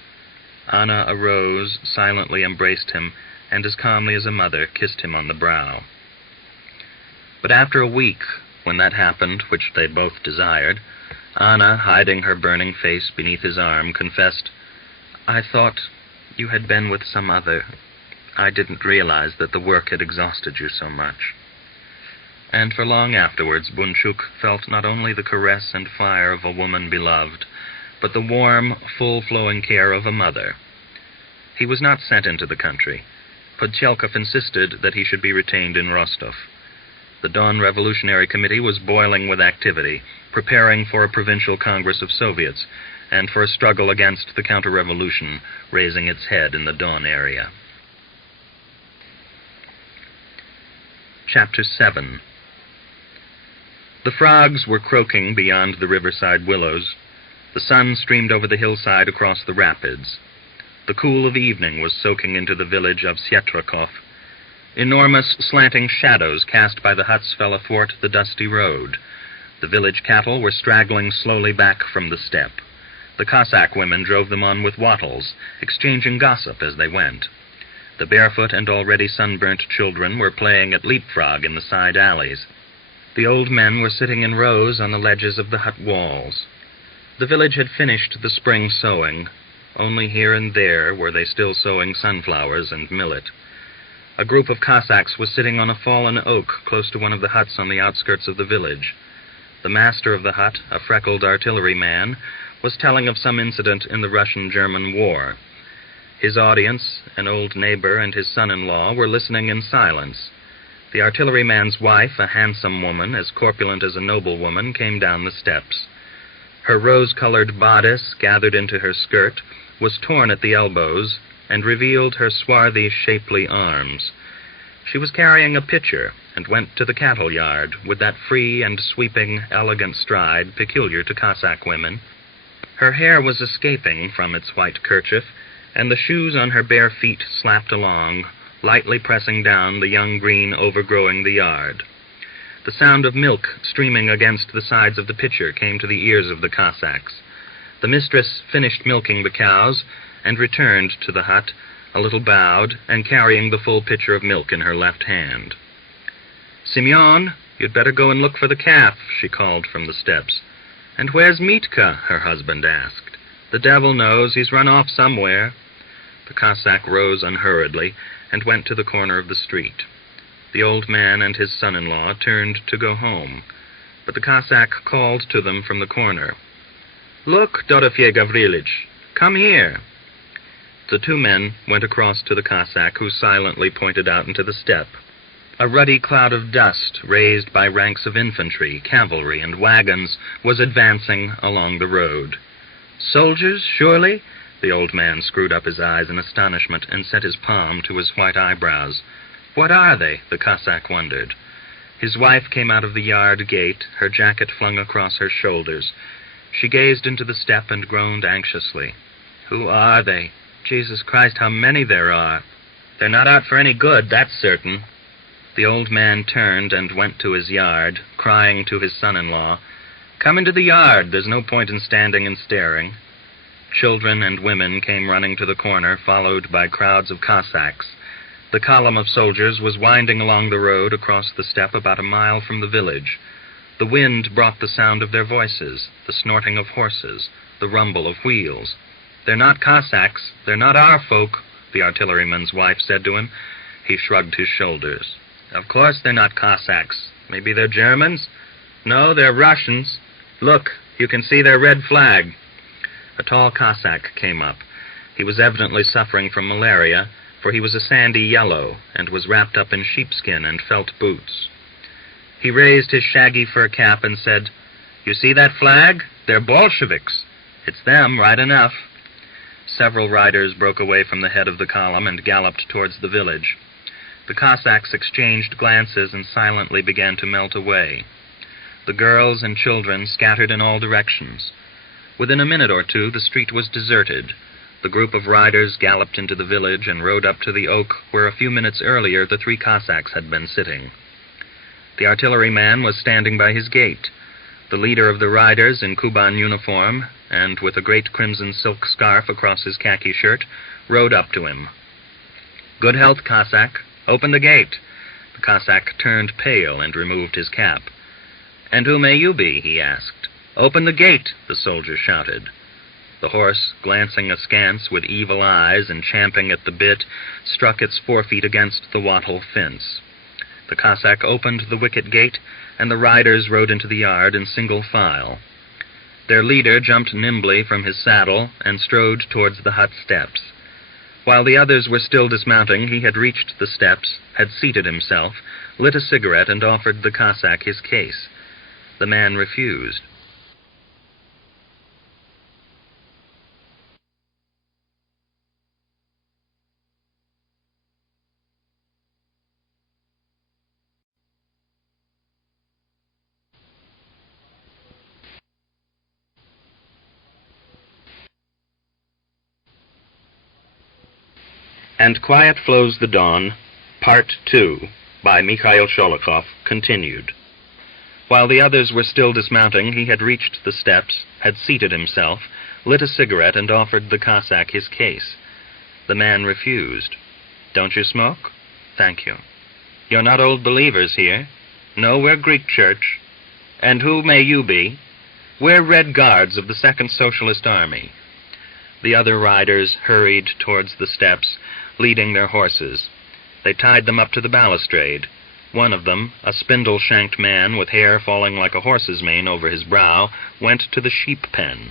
Anna arose, silently embraced him, and as calmly as a mother kissed him on the brow. But after a week, when that happened which they both desired, Anna, hiding her burning face beneath his arm, confessed, "I thought you had been with some other. I didn't realize that the work had exhausted you so much." And for long afterwards, Bunchuk felt not only the caress and fire of a woman beloved, but the warm, full-flowing care of a mother. He was not sent into the country. Podchelkov insisted that he should be retained in Rostov. The Don Revolutionary Committee was boiling with activity, preparing for a provincial Congress of Soviets, and for a struggle against the counter-revolution raising its head in the Don area. Chapter 7. The frogs were croaking beyond the riverside willows. The sun streamed over the hillside across the rapids. The cool of evening was soaking into the village of Sholokhov. Enormous slanting shadows cast by the huts fell athwart the dusty road. The village cattle were straggling slowly back from the steppe. The Cossack women drove them on with wattles, exchanging gossip as they went. The barefoot and already sunburnt children were playing at leapfrog in the side alleys. The old men were sitting in rows on the ledges of the hut walls. The village had finished the spring sowing. Only here and there were they still sowing sunflowers and millet. A group of Cossacks was sitting on a fallen oak close to one of the huts on the outskirts of the village. The master of the hut, a freckled artilleryman, was telling of some incident in the Russian-German war. His audience, an old neighbor and his son-in-law, were listening in silence. The artilleryman's wife, a handsome woman, as corpulent as a noblewoman, came down the steps. Her rose-colored bodice, gathered into her skirt, was torn at the elbows, and revealed her swarthy, shapely arms. She was carrying a pitcher, and went to the cattle yard with that free and sweeping, elegant stride peculiar to Cossack women. Her hair was escaping from its white kerchief, and the shoes on her bare feet slapped along, lightly pressing down the young green overgrowing the yard. The sound of milk streaming against the sides of the pitcher came to the ears of the Cossacks. The mistress finished milking the cows, and returned to the hut, a little bowed, and carrying the full pitcher of milk in her left hand. "Simeon, you'd better go and look for the calf," she called from the steps. "And where's Mitka?" her husband asked. "The devil knows, he's run off somewhere." The Cossack rose unhurriedly, and went to the corner of the street. The old man and his son-in-law turned to go home, but the Cossack called to them from the corner. "Look, Dorofei Gavrilitch, come here." The two men went across to the Cossack, who silently pointed out into the steppe. A ruddy cloud of dust, raised by ranks of infantry, cavalry, and wagons, was advancing along the road. "Soldiers, surely?" The old man screwed up his eyes in astonishment and set his palm to his white eyebrows. "What are they?" the Cossack wondered. His wife came out of the yard gate, her jacket flung across her shoulders. She gazed into the steppe and groaned anxiously. "Who are they? Jesus Christ, how many there are! They're not out for any good, that's certain." The old man turned and went to his yard, crying to his son-in-law, "Come into the yard, there's no point in standing and staring." Children and women came running to the corner, followed by crowds of Cossacks. The column of soldiers was winding along the road across the steppe about a mile from the village. The wind brought the sound of their voices, the snorting of horses, the rumble of wheels. "They're not Cossacks. They're not our folk," the artilleryman's wife said to him. He shrugged his shoulders. "Of course they're not Cossacks. Maybe they're Germans? No, they're Russians. Look, you can see their red flag." A tall Cossack came up. He was evidently suffering from malaria, for he was a sandy yellow and was wrapped up in sheepskin and felt boots. He raised his shaggy fur cap and said, "You see that flag? They're Bolsheviks. It's them, right enough." Several riders broke away from the head of the column and galloped towards the village. The Cossacks exchanged glances and silently began to melt away. The girls and children scattered in all directions. Within a minute or two, the street was deserted. The group of riders galloped into the village and rode up to the oak where a few minutes earlier the 3 Cossacks had been sitting. The artilleryman was standing by his gate. The leader of the riders, in Kuban uniform, and with a great crimson silk scarf across his khaki shirt, rode up to him. "Good health, Cossack. Open the gate." The Cossack turned pale and removed his cap. "And who may you be?" he asked. "Open the gate," the soldier shouted. The horse, glancing askance with evil eyes and champing at the bit, struck its forefeet against the wattle fence. The Cossack opened the wicket gate, and the riders rode into the yard in single file. Their leader jumped nimbly from his saddle and strode towards the hut steps. While the others were still dismounting, he had reached the steps, had seated himself, lit a cigarette, and offered the Cossack his case. The man refused. And Quiet Flows the Dawn, Part 2, by Mikhail Sholokhov, continued. While the others were still dismounting, he had reached the steps, had seated himself, lit a cigarette, and offered the Cossack his case. The man refused. "Don't you smoke?" "Thank you." "You're not old believers here?" "No, we're Greek Church." "And who may you be?" "We're Red Guards of the Second Socialist Army." The other riders hurried towards the steps, leading their horses. They tied them up to the balustrade. One of them, a spindle-shanked man with hair falling like a horse's mane over his brow, went to the sheep pen.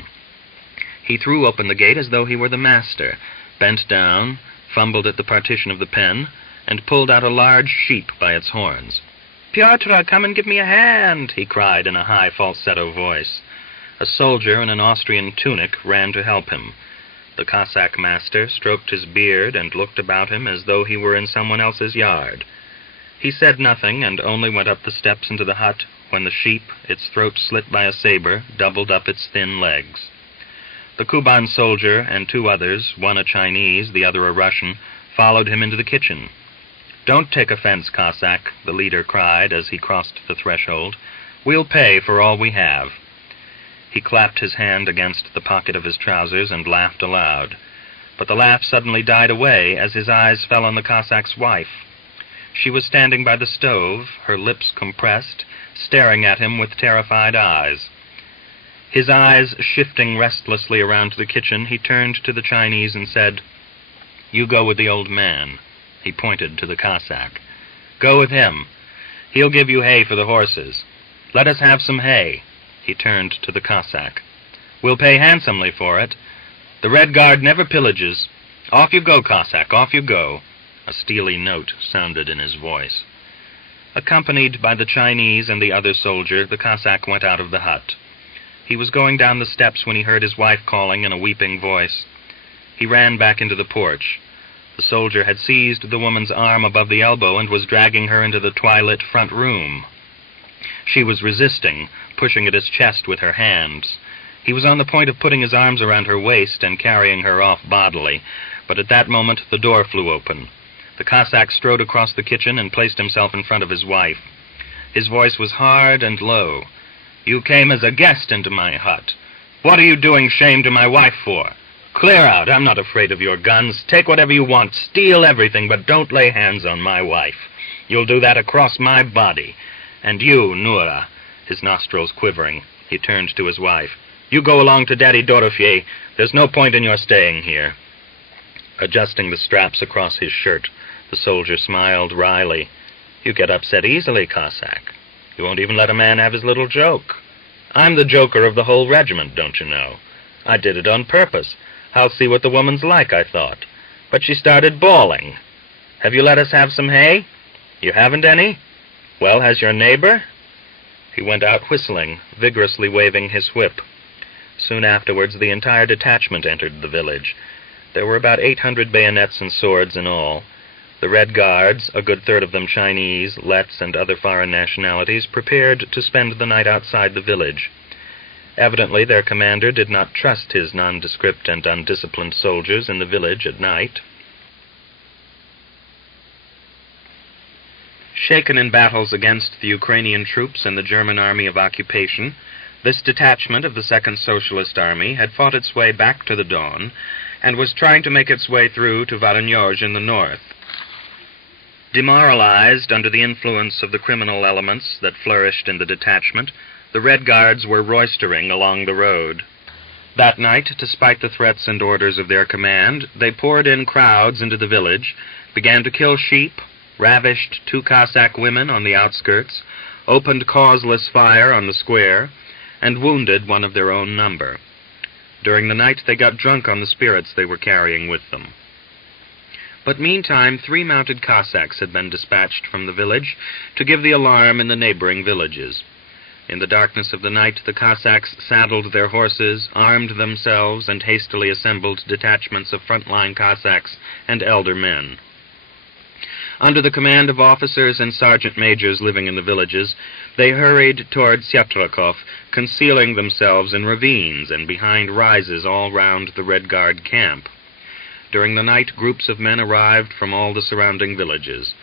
He threw open the gate as though he were the master, bent down, fumbled at the partition of the pen, and pulled out a large sheep by its horns. "Pyotr, come and give me a hand," he cried in a high falsetto voice. A soldier in an Austrian tunic ran to help him. The Cossack master stroked his beard and looked about him as though he were in someone else's yard. He said nothing and only went up the steps into the hut when the sheep, its throat slit by a saber, doubled up its thin legs. The Kuban soldier and 2 others, one a Chinese, the other a Russian, followed him into the kitchen. "Don't take offense, Cossack," the leader cried as he crossed the threshold. "We'll pay for all we have." He clapped his hand against the pocket of his trousers and laughed aloud. But the laugh suddenly died away as his eyes fell on the Cossack's wife. She was standing by the stove, her lips compressed, staring at him with terrified eyes. His eyes shifting restlessly around the kitchen, he turned to the Chinese and said, "You go with the old man." He pointed to the Cossack. "Go with him. He'll give you hay for the horses. Let us have some hay." He turned to the Cossack. "We'll pay handsomely for it. The Red Guard never pillages. Off you go, Cossack, off you go." A steely note sounded in his voice. Accompanied by the Chinese and the other soldier, the Cossack went out of the hut. He was going down the steps when he heard his wife calling in a weeping voice. He ran back into the porch. The soldier had seized the woman's arm above the elbow and was dragging her into the twilit front room. She was resisting, pushing at his chest with her hands. He was on the point of putting his arms around her waist and carrying her off bodily, but at that moment the door flew open. The Cossack strode across the kitchen and placed himself in front of his wife. His voice was hard and low. "You came as a guest into my hut. What are you doing shame to my wife for? Clear out. I'm not afraid of your guns. Take whatever you want. Steal everything, but don't lay hands on my wife. You'll do that across my body. And you, Nura," his nostrils quivering, he turned to his wife, "you go along to Daddy Dorofei. There's no point in your staying here." Adjusting the straps across his shirt, the soldier smiled wryly. "You get upset easily, Cossack. You won't even let a man have his little joke. I'm the joker of the whole regiment, don't you know? I did it on purpose. I'll see what the woman's like, I thought. But she started bawling. Have you let us have some hay? You haven't any? Well, has your neighbor?" He went out whistling, vigorously waving his whip. Soon afterwards, the entire detachment entered the village. There were about 800 bayonets and swords in all. The Red Guards, a good third of them Chinese, Lets, and other foreign nationalities, prepared to spend the night outside the village. Evidently, their commander did not trust his nondescript and undisciplined soldiers in the village at night. Shaken in battles against the Ukrainian troops and the German Army of Occupation, this detachment of the Second Socialist Army had fought its way back to the Don and was trying to make its way through to Voronezh in the north. Demoralized under the influence of the criminal elements that flourished in the detachment, the Red Guards were roistering along the road. That night, despite the threats and orders of their command, they poured in crowds into the village, began to kill sheep, ravished 2 Cossack women on the outskirts, opened causeless fire on the square, and wounded one of their own number. During the night they got drunk on the spirits they were carrying with them. But meantime 3 mounted Cossacks had been dispatched from the village to give the alarm in the neighboring villages. In the darkness of the night the Cossacks saddled their horses, armed themselves, and hastily assembled detachments of front-line Cossacks and elder men. Under the command of officers and sergeant-majors living in the villages, they hurried toward Sholokhov, concealing themselves in ravines and behind rises all round the Red Guard camp. During the night, groups of men arrived from all the surrounding villages.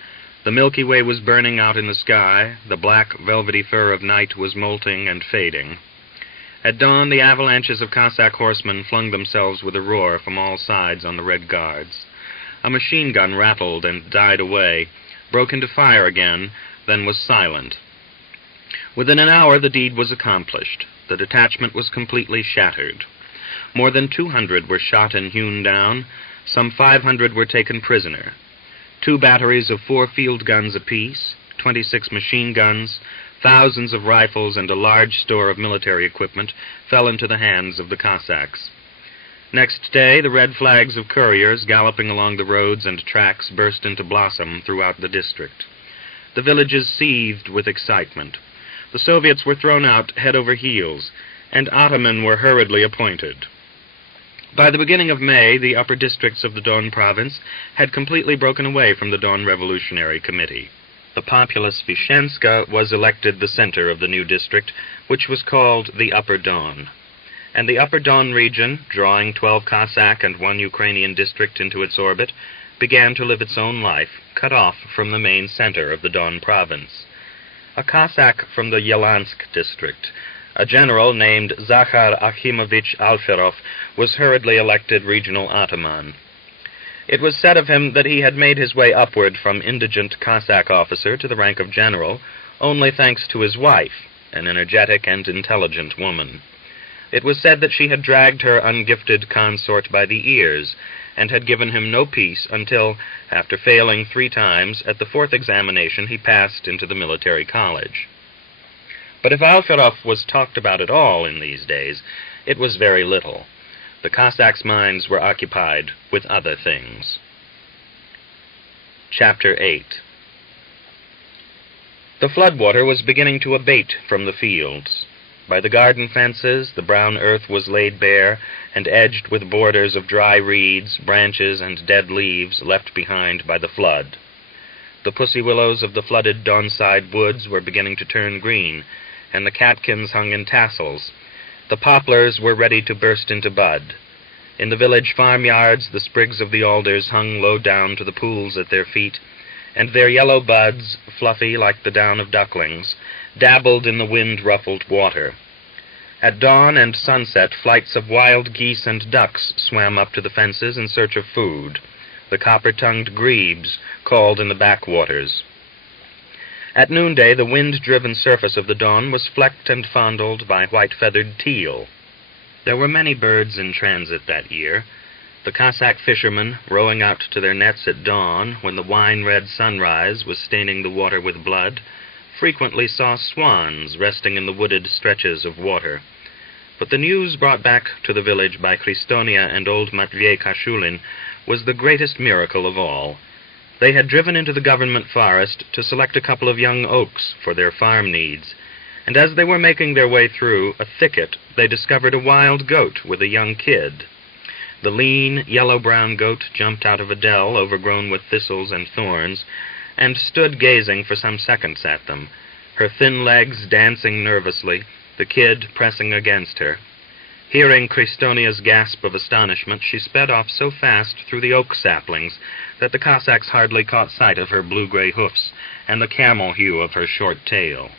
The Milky Way was burning out in the sky, the black, velvety fur of night was molting and fading. At dawn, the avalanches of Cossack horsemen flung themselves with a roar from all sides on the Red Guards. A machine gun rattled and died away, broke into fire again, then was silent. Within an hour the deed was accomplished. The detachment was completely shattered. More than 200 were shot and hewn down. Some 500 were taken prisoner. 2 batteries of 4 field guns apiece, 26 machine guns, thousands of rifles, and a large store of military equipment fell into the hands of the Cossacks. Next day, the red flags of couriers galloping along the roads and tracks burst into blossom throughout the district. The villages seethed with excitement. The Soviets were thrown out head over heels, and ataman were hurriedly appointed. By the beginning of May, the upper districts of the Don province had completely broken away from the Don Revolutionary Committee. The populous Vishenska was elected the center of the new district, which was called the Upper Don. And the Upper Don region, drawing 12 Cossack and 1 Ukrainian district into its orbit, began to live its own life, cut off from the main center of the Don province. A Cossack from the Yelansk district, a general named Zakhar Akhimovich Alferov, was hurriedly elected regional ataman. It was said of him that he had made his way upward from indigent Cossack officer to the rank of general, only thanks to his wife, an energetic and intelligent woman. It was said that she had dragged her ungifted consort by the ears, and had given him no peace until, after failing 3 times, at the 4th examination he passed into the military college. But if Alferov was talked about at all in these days, it was very little. The Cossacks' minds were occupied with other things. Chapter 8. The floodwater was beginning to abate from the fields. By the garden fences, the brown earth was laid bare and edged with borders of dry reeds, branches, and dead leaves left behind by the flood. The pussy willows of the flooded Donside woods were beginning to turn green, and the catkins hung in tassels. The poplars were ready to burst into bud. In the village farmyards, the sprigs of the alders hung low down to the pools at their feet, and their yellow buds, fluffy like the down of ducklings, dabbled in the wind-ruffled water. At dawn and sunset, flights of wild geese and ducks swam up to the fences in search of food. The copper-tongued grebes called in the backwaters. At noonday, the wind-driven surface of the Don was flecked and fondled by white-feathered teal. There were many birds in transit that year. The Cossack fishermen, rowing out to their nets at dawn, when the wine-red sunrise was staining the water with blood, frequently saw swans resting in the wooded stretches of water. But the news brought back to the village by Christonia and old Matvei Kashulin was the greatest miracle of all. They had driven into the government forest to select a couple of young oaks for their farm needs, and as they were making their way through a thicket, they discovered a wild goat with a young kid. The lean, yellow-brown goat jumped out of a dell overgrown with thistles and thorns, and stood gazing for some seconds at them, her thin legs dancing nervously, the kid pressing against her. Hearing Christonia's gasp of astonishment, she sped off so fast through the oak saplings that the Cossacks hardly caught sight of her blue-gray hoofs and the camel hue of her short tail.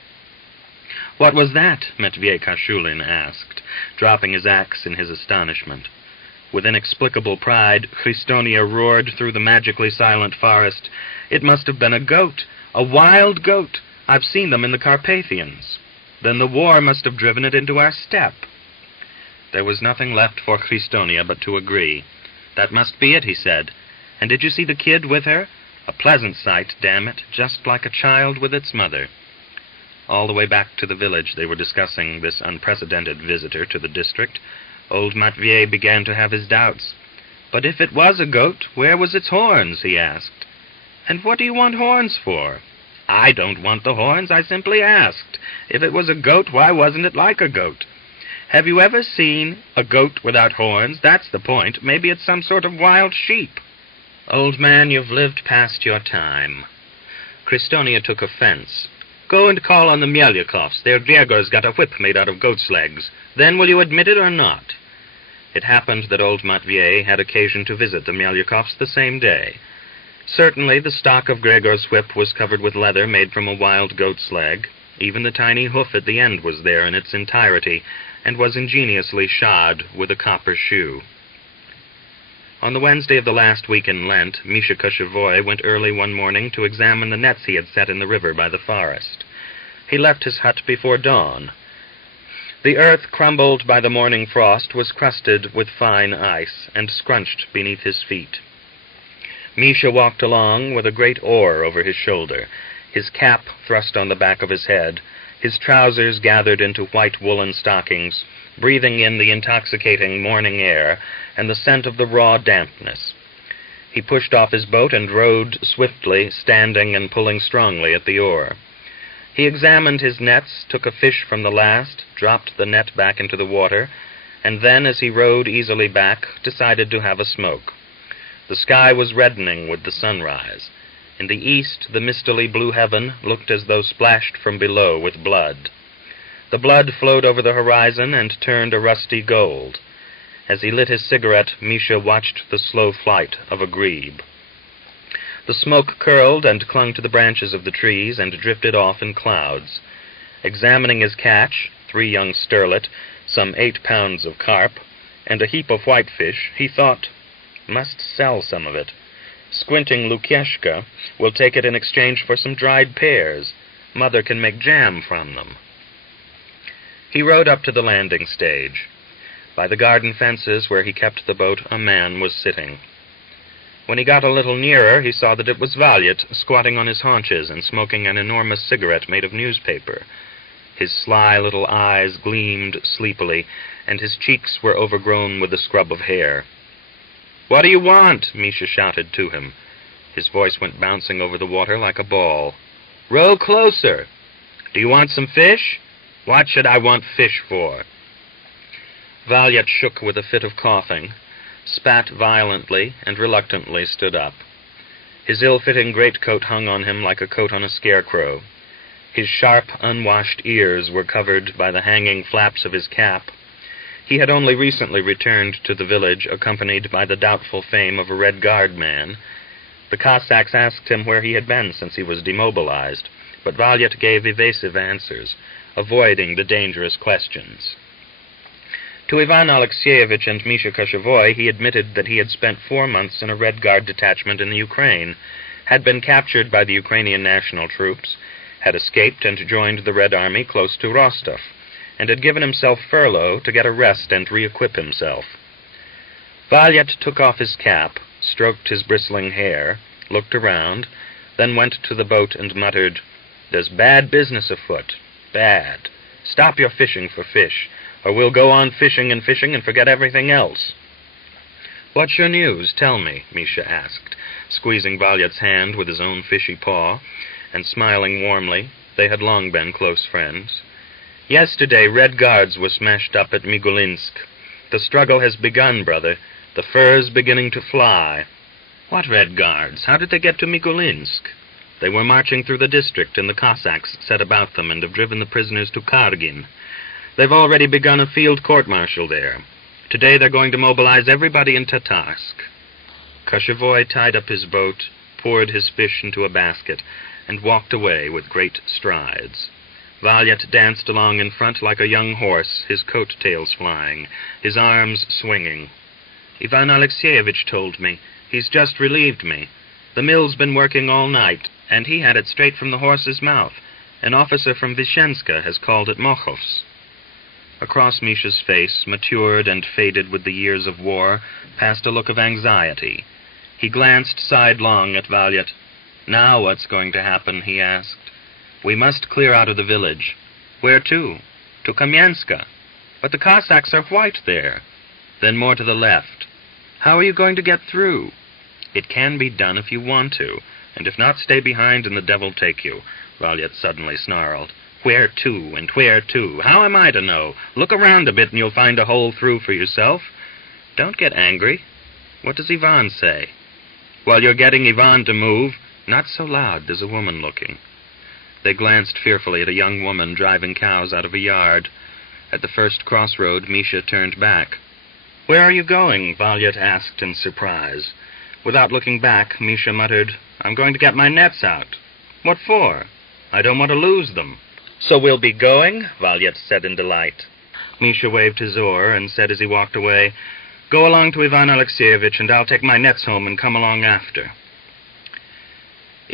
"What was that?" Matvei Kashulin asked, dropping his axe in his astonishment. With inexplicable pride, Christonia roared through the magically silent forest, "It must have been a goat, a wild goat. I've seen them in the Carpathians. Then the war must have driven it into our steppe." There was nothing left for Christonia but to agree. "That must be it," he said. "And did you see the kid with her? A pleasant sight, damn it, just like a child with its mother." All the way back to the village they were discussing this unprecedented visitor to the district. Old Matvei began to have his doubts. "But if it was a goat, where was its horns?" he asked. "And what do you want horns for?" "I don't want the horns, I simply asked. If it was a goat, why wasn't it like a goat? Have you ever seen a goat without horns? That's the point. Maybe it's some sort of wild sheep." "Old man, you've lived past your time." Christonia took offense. "Go and call on the Myelyakovs. Their Gregor's got a whip made out of goat's legs. Then will you admit it or not?" It happened that old Matvei had occasion to visit the Myelyakovs the same day. Certainly the stock of Gregor's whip was covered with leather made from a wild goat's leg. Even the tiny hoof at the end was there in its entirety, and was ingeniously shod with a copper shoe. On the Wednesday of the last week in Lent, Misha Koshevoy went early one morning to examine the nets he had set in the river by the forest. He left his hut before dawn. The earth, crumbled by the morning frost, was crusted with fine ice, and scrunched beneath his feet. Misha walked along with a great oar over his shoulder, his cap thrust on the back of his head, his trousers gathered into white woolen stockings, breathing in the intoxicating morning air and the scent of the raw dampness. He pushed off his boat and rowed swiftly, standing and pulling strongly at the oar. He examined his nets, took a fish from the last, dropped the net back into the water, and then, as he rowed easily back, decided to have a smoke. The sky was reddening with the sunrise. In the east, the mistily blue heaven looked as though splashed from below with blood. The blood flowed over the horizon and turned a rusty gold. As he lit his cigarette, Misha watched the slow flight of a grebe. The smoke curled and clung to the branches of the trees and drifted off in clouds. Examining his catch, 3 young sterlet, some 8 pounds of carp, and a heap of whitefish, he thought, "Must sell some of it. Squinting Lukashka will take it in exchange for some dried pears. Mother can make jam from them." He rowed up to the landing stage. By the garden fences where he kept the boat, a man was sitting. When he got a little nearer, he saw that it was Valyat, squatting on his haunches and smoking an enormous cigarette made of newspaper. His sly little eyes gleamed sleepily, and his cheeks were overgrown with the scrub of hair. "What do you want?" Misha shouted to him. His voice went bouncing over the water like a ball. "Row closer." "Do you want some fish?" "What should I want fish for?" Valyat shook with a fit of coughing, spat violently, and reluctantly stood up. His ill-fitting greatcoat hung on him like a coat on a scarecrow. His sharp, unwashed ears were covered by the hanging flaps of his cap. He had only recently returned to the village, accompanied by the doubtful fame of a Red Guard man. The Cossacks asked him where he had been since he was demobilized, but Valyat gave evasive answers, avoiding the dangerous questions. To Ivan Alexeyevich and Misha Koshevoy he admitted that he had spent 4 months in a Red Guard detachment in the Ukraine, had been captured by the Ukrainian national troops, had escaped and joined the Red Army close to Rostov, and had given himself furlough to get a rest and re-equip himself. Valyat took off his cap, stroked his bristling hair, looked around, then went to the boat and muttered, "There's bad business afoot. Bad. Stop your fishing for fish, or we'll go on fishing and forget everything else." "What's your news? Tell me," Misha asked, squeezing Valyat's hand with his own fishy paw, and smiling warmly. They had long been close friends. "Yesterday, Red Guards were smashed up at Migulinsk. The struggle has begun, brother. The fur's beginning to fly." "What Red Guards? How did they get to Migulinsk?" "They were marching through the district, and the Cossacks set about them and have driven the prisoners to Kargin. They've already begun a field court-martial there. Today they're going to mobilize everybody in Tatarsk." Koshevoy tied up his boat, poured his fish into a basket, and walked away with great strides. Valyat danced along in front like a young horse, his coat-tails flying, his arms swinging. "Ivan Alexeyevich told me. He's just relieved me. The mill's been working all night, and he had it straight from the horse's mouth. An officer from Vishenska has called at Mochov's." Across Misha's face, matured and faded with the years of war, passed a look of anxiety. He glanced sidelong at Valyat. "Now what's going to happen?" he asked. "We must clear out of the village." "Where to?" "To Kamyanska." "But the Cossacks are white there." "Then more to the left." "How are you going to get through?" "It can be done if you want to, and if not, stay behind and the devil take you," Valyat suddenly snarled. "Where to, and where to? How am I to know? Look around a bit and you'll find a hole through for yourself." "Don't get angry." "What does Ivan say?" "Well, you're getting Ivan to move." "Not so loud, there's a woman looking." They glanced fearfully at a young woman driving cows out of a yard. At the first crossroad, Misha turned back. "Where are you going?" Valyat asked in surprise. Without looking back, Misha muttered, "I'm going to get my nets out." "What for?" "I don't want to lose them." "So we'll be going?" Valyat said in delight. Misha waved his oar and said as he walked away, "Go along to Ivan Alexeyevich, and I'll take my nets home and come along after."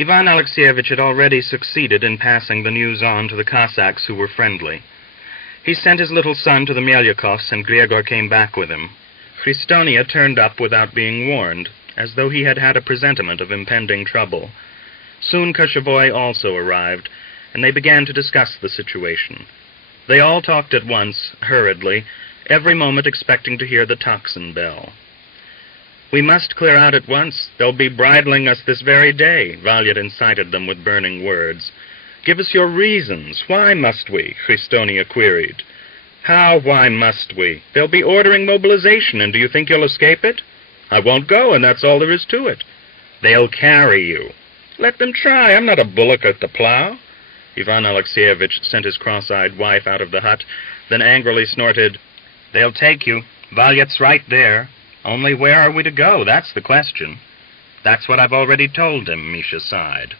Ivan Alexeyevich had already succeeded in passing the news on to the Cossacks who were friendly. He sent his little son to the Melyakovs, and Griegor came back with him. Christonia turned up without being warned, as though he had had a presentiment of impending trouble. Soon Koshevoy also arrived, and they began to discuss the situation. They all talked at once, hurriedly, every moment expecting to hear the tocsin bell. "We must clear out at once. They'll be bridling us this very day," Valyat incited them with burning words. "Give us your reasons. Why must we?" Christonia queried. "How, why must we? They'll be ordering mobilization, and do you think you'll escape it?" "I won't go, and that's all there is to it." "They'll carry you." "Let them try. I'm not a bullock at the plow." Ivan Alexeyevich sent his cross-eyed wife out of the hut, then angrily snorted, "They'll take you. Valyat's right there. Only where are we to go? That's the question." "That's what I've already told him," Misha sighed.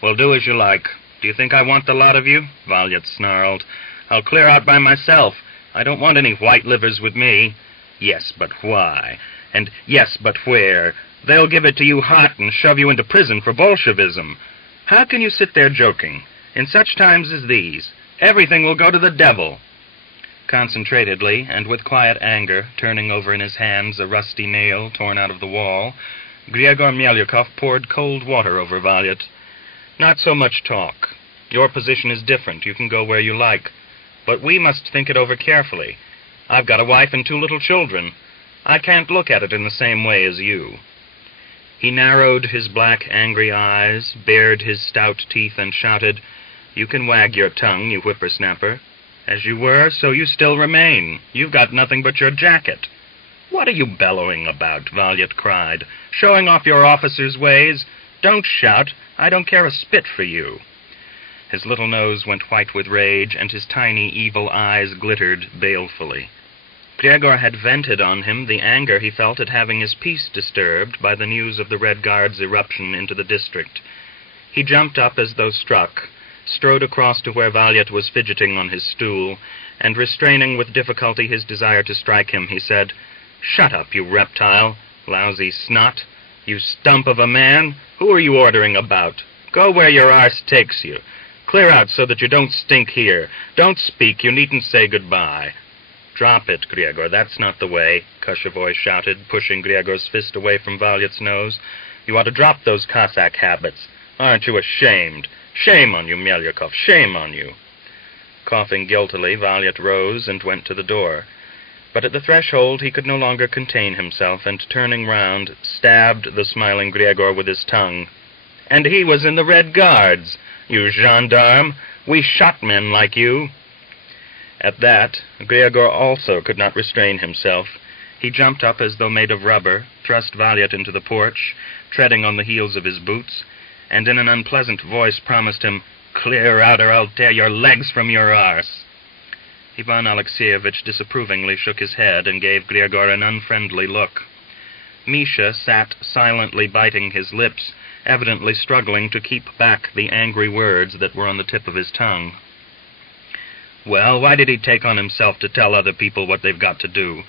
"Well, do as you like. Do you think I want the lot of you?" Valyat snarled. "I'll clear out by myself. I don't want any white livers with me." "Yes, but why?" And "Yes, but where? They'll give it to you hot and shove you into prison for Bolshevism. How can you sit there joking? In such times as these, everything will go to the devil." Concentratedly, and with quiet anger, turning over in his hands a rusty nail torn out of the wall, Griegor Melyakov poured cold water over Valyat. "Not so much talk. Your position is different. You can go where you like. But we must think it over carefully. I've got a wife and 2 little children. I can't look at it in the same way as you." He narrowed his black, angry eyes, bared his stout teeth, and shouted, "You can wag your tongue, you whippersnapper. As you were, so you still remain. You've got nothing but your jacket." "What are you bellowing about?" Valyat cried. "Showing off your officer's ways? Don't shout. I don't care a spit for you." His little nose went white with rage, and his tiny, evil eyes glittered balefully. Griegor had vented on him the anger he felt at having his peace disturbed by the news of the Red Guard's eruption into the district. He jumped up as though struck, strode across to where Valiant was fidgeting on his stool, and restraining with difficulty his desire to strike him, he said, "Shut up, you reptile, lousy snot, you stump of a man. Who are you ordering about? Go where your arse takes you. Clear out so that you don't stink here. Don't speak, you needn't say goodbye." "Drop it, Griegor, that's not the way," Koshevoy shouted, pushing Griegor's fist away from Valiant's nose. "You ought to drop those Cossack habits. Aren't you ashamed? Shame on you, Melyakov, shame on you." Coughing guiltily, Valiant rose and went to the door. But at the threshold he could no longer contain himself, and turning round, stabbed the smiling Griegor with his tongue. "And he was in the Red Guards, you gendarme! We shot men like you!" At that, Griegor also could not restrain himself. He jumped up as though made of rubber, thrust Valiant into the porch, treading on the heels of his boots, and in an unpleasant voice promised him, "Clear out or I'll tear your legs from your arse." Ivan Alexeyevich disapprovingly shook his head and gave Griegor an unfriendly look. Misha sat silently biting his lips, evidently struggling to keep back the angry words that were on the tip of his tongue. "Well, why did he take on himself to tell other people what they've got to do?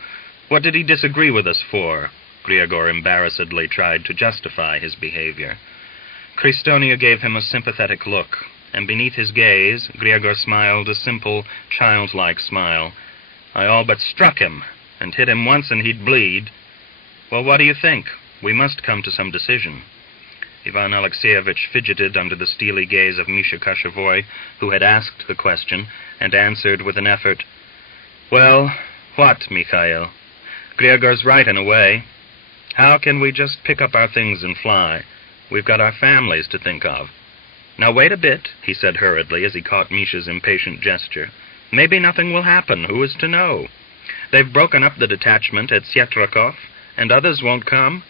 What did he disagree with us for?" Griegor embarrassedly tried to justify his behavior. Kristonia gave him a sympathetic look, and beneath his gaze, Griegor smiled a simple, childlike smile. "I all but struck him, and hit him once and he'd bleed." "Well, what do you think? We must come to some decision." Ivan Alexeyevich fidgeted under the steely gaze of Misha Koshevoy, who had asked the question, and answered with an effort, "Well, what, Mikhail? Griegor's right in a way. How can we just pick up our things and fly? We've got our families to think of." "Now wait a bit," he said hurriedly as he caught Misha's impatient gesture. "Maybe nothing will happen. Who is to know? They've broken up the detachment at Syetrakhov, and others won't come.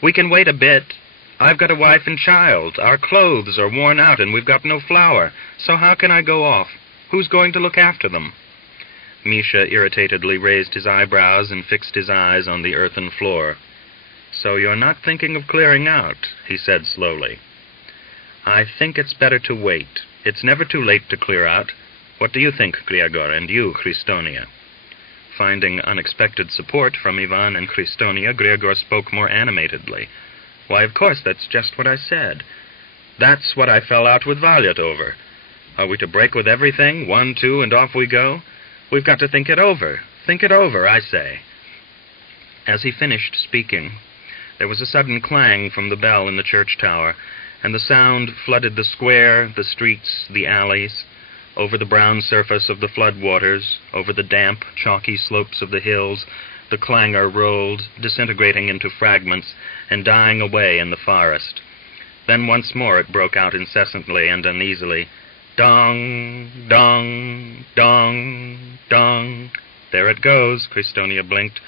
We can wait a bit. I've got a wife and child. Our clothes are worn out, and we've got no flour. So how can I go off? Who's going to look after them?" Misha irritatedly raised his eyebrows and fixed his eyes on the earthen floor. "So you're not thinking of clearing out," he said slowly. "I think it's better to wait. It's never too late to clear out. What do you think, Griegor, and you, Kristonia?" Finding unexpected support from Ivan and Kristonia, Griegor spoke more animatedly. "Why, of course, that's just what I said. That's what I fell out with Valiant over. Are we to break with everything, 1, 2, and off we go? We've got to think it over. Think it over, I say." As he finished speaking, there was a sudden clang from the bell in the church tower, and the sound flooded the square, the streets, the alleys. Over the brown surface of the flood waters, over the damp, chalky slopes of the hills, the clangor rolled, disintegrating into fragments and dying away in the forest. Then once more it broke out incessantly and uneasily. Dong, dong, dong, dong. "There it goes," Kristonia blinked.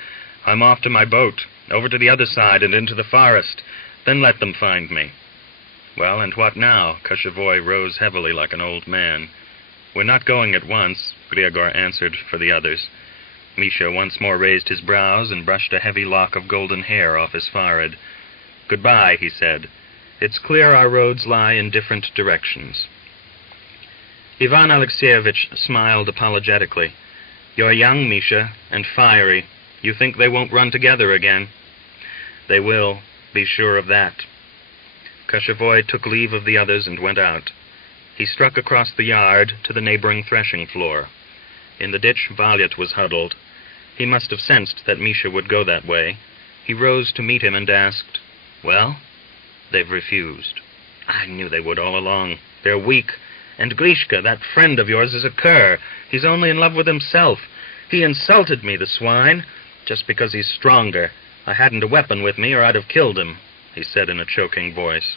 "I'm off to my boat, over to the other side and into the forest. Then let them find me." "Well, and what now?" Koshevoy rose heavily like an old man. "We're not going at once," Griegor answered for the others. Misha once more raised his brows and brushed a heavy lock of golden hair off his forehead. "Goodbye," he said. "It's clear our roads lie in different directions." Ivan Alexeyevich smiled apologetically. "You're young, Misha, and fiery. You think they won't run together again?" "They will. Be sure of that." Koshevoy took leave of the others and went out. He struck across the yard to the neighboring threshing floor. In the ditch, Valiant was huddled. He must have sensed that Misha would go that way. He rose to meet him and asked, "Well?" "They've refused." "I knew they would all along. They're weak. And Grishka, that friend of yours, is a cur. He's only in love with himself. He insulted me, the swine, just because he's stronger. I hadn't a weapon with me or I'd have killed him," he said in a choking voice.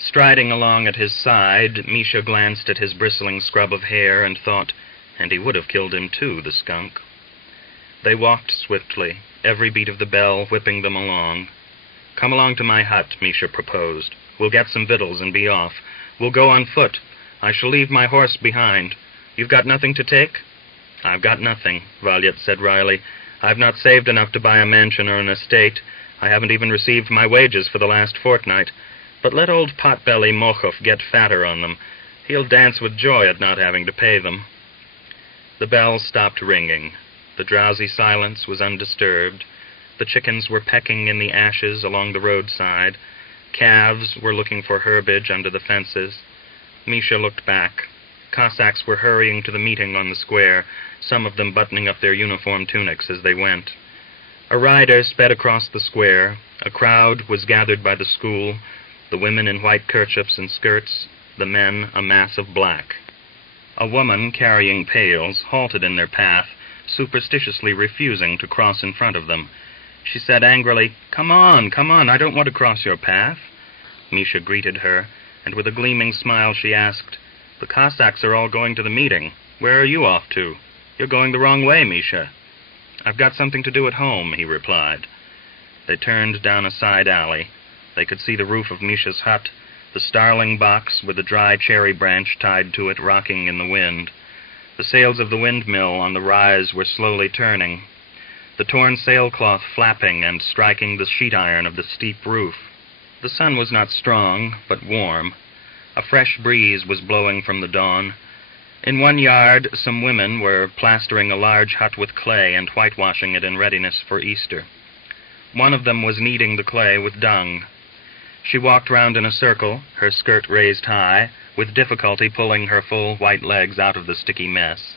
Striding along at his side, Misha glanced at his bristling scrub of hair and thought, and he would have killed him too, the skunk. They walked swiftly, every beat of the bell whipping them along. "Come along to my hut," Misha proposed. "We'll get some victuals and be off. We'll go on foot. I shall leave my horse behind. You've got nothing to take?" "I've got nothing," Valiant said wryly. "I've not saved enough to buy a mansion or an estate. I haven't even received my wages for the last fortnight. But let old Potbelly Mokhov get fatter on them. He'll dance with joy at not having to pay them." The bell stopped ringing. The drowsy silence was undisturbed. The chickens were pecking in the ashes along the roadside. Calves were looking for herbage under the fences. Misha looked back. Cossacks were hurrying to the meeting on the square, some of them buttoning up their uniform tunics as they went. A rider sped across the square. A crowd was gathered by the school, the women in white kerchiefs and skirts, the men a mass of black. A woman carrying pails halted in their path, superstitiously refusing to cross in front of them. She said angrily, come on, I don't want to cross your path." Misha greeted her, and with a gleaming smile she asked, "The Cossacks are all going to the meeting. Where are you off to?" "You're going the wrong way, Misha." "I've got something to do at home," he replied. They turned down a side alley. They could see the roof of Misha's hut, the starling box with a dry cherry branch tied to it rocking in the wind. The sails of the windmill on the rise were slowly turning, the torn sailcloth flapping and striking the sheet iron of the steep roof. The sun was not strong, but warm. A fresh breeze was blowing from the dawn. In one yard, some women were plastering a large hut with clay and whitewashing it in readiness for Easter. One of them was kneading the clay with dung. She walked round in a circle, her skirt raised high, with difficulty pulling her full white legs out of the sticky mess.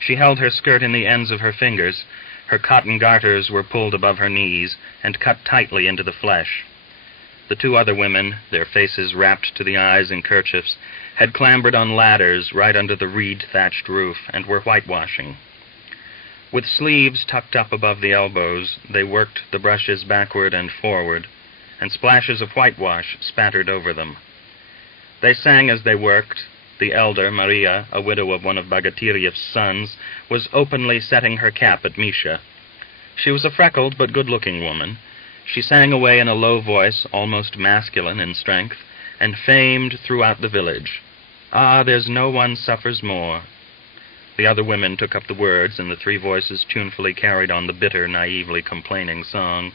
She held her skirt in the ends of her fingers. Her cotton garters were pulled above her knees and cut tightly into the flesh. The two other women, their faces wrapped to the eyes in kerchiefs, had clambered on ladders right under the reed-thatched roof and were whitewashing. With sleeves tucked up above the elbows, they worked the brushes backward and forward, and splashes of whitewash spattered over them. They sang as they worked. The elder, Maria, a widow of one of Bogatyryev's sons, was openly setting her cap at Misha. She was a freckled but good-looking woman. She sang away in a low voice, almost masculine in strength, and famed throughout the village. "Ah, there's no one suffers more." The other women took up the words, and the three voices tunefully carried on the bitter, naively complaining song.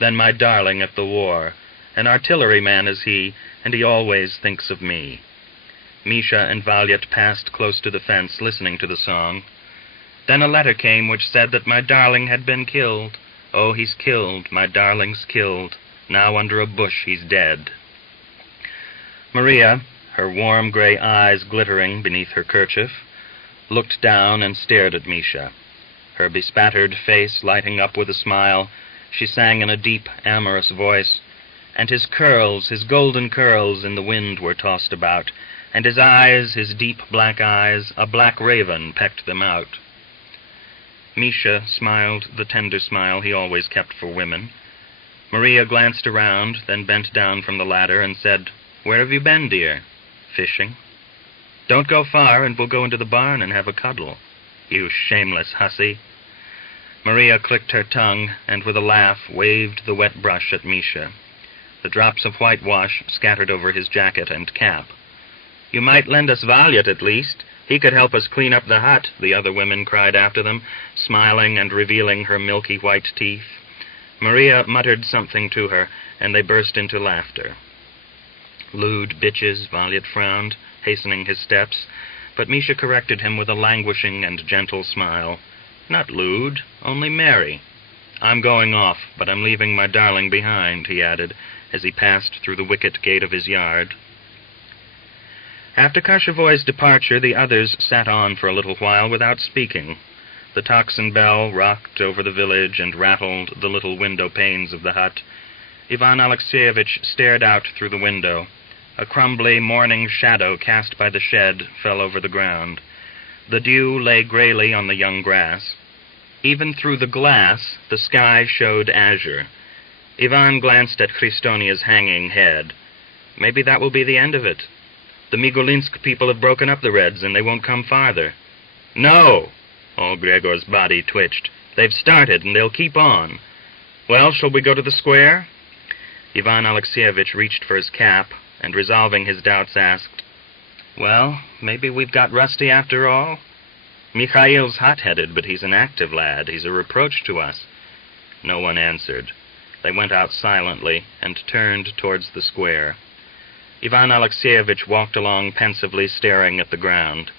"Then my darling at the war. An artilleryman is he, and he always thinks of me." Misha and Valyat passed close to the fence, listening to the song. Then a letter came which said that my darling had been killed. "Oh, he's killed, my darling's killed. Now under a bush he's dead." Maria, her warm gray eyes glittering beneath her kerchief, looked down and stared at Misha. Her bespattered face lighting up with a smile, she sang in a deep, amorous voice, and his curls, his golden curls in the wind were tossed about, and his eyes, his deep black eyes, a black raven pecked them out. Misha smiled the tender smile he always kept for women. Maria glanced around, then bent down from the ladder and said, "Where have you been, dear?" "Fishing." "Don't go far, and we'll go into the barn and have a cuddle." "You shameless hussy." Maria clicked her tongue, and with a laugh waved the wet brush at Misha. The drops of whitewash scattered over his jacket and cap. "You might lend us Valyat at least. He could help us clean up the hut," the other women cried after them, smiling and revealing her milky white teeth. Maria muttered something to her, and they burst into laughter. "Lewd bitches," Valyat frowned, hastening his steps, but Misha corrected him with a languishing and gentle smile. "Not lewd, only merry. I'm going off, but I'm leaving my darling behind," he added, as he passed through the wicket gate of his yard. After Koshevoy's departure, the others sat on for a little while without speaking. The tocsin bell rocked over the village and rattled the little window panes of the hut. Ivan Alexeyevich stared out through the window. A crumbly morning shadow cast by the shed fell over the ground. The dew lay grayly on the young grass. Even through the glass, the sky showed azure. Ivan glanced at Christonia's hanging head. "Maybe that will be the end of it. The Migolinsk people have broken up the Reds, and they won't come farther." "No!" Old Gregor's body twitched. "They've started, and they'll keep on. Well, shall we go to the square?" Ivan Alexeyevich reached for his cap, and resolving his doubts asked, "Well, maybe we've got Rusty after all? Mikhail's hot-headed, but he's an active lad. He's a reproach to us." No one answered. They went out silently and turned towards the square. Ivan Alexeyevich walked along pensively, staring at the ground.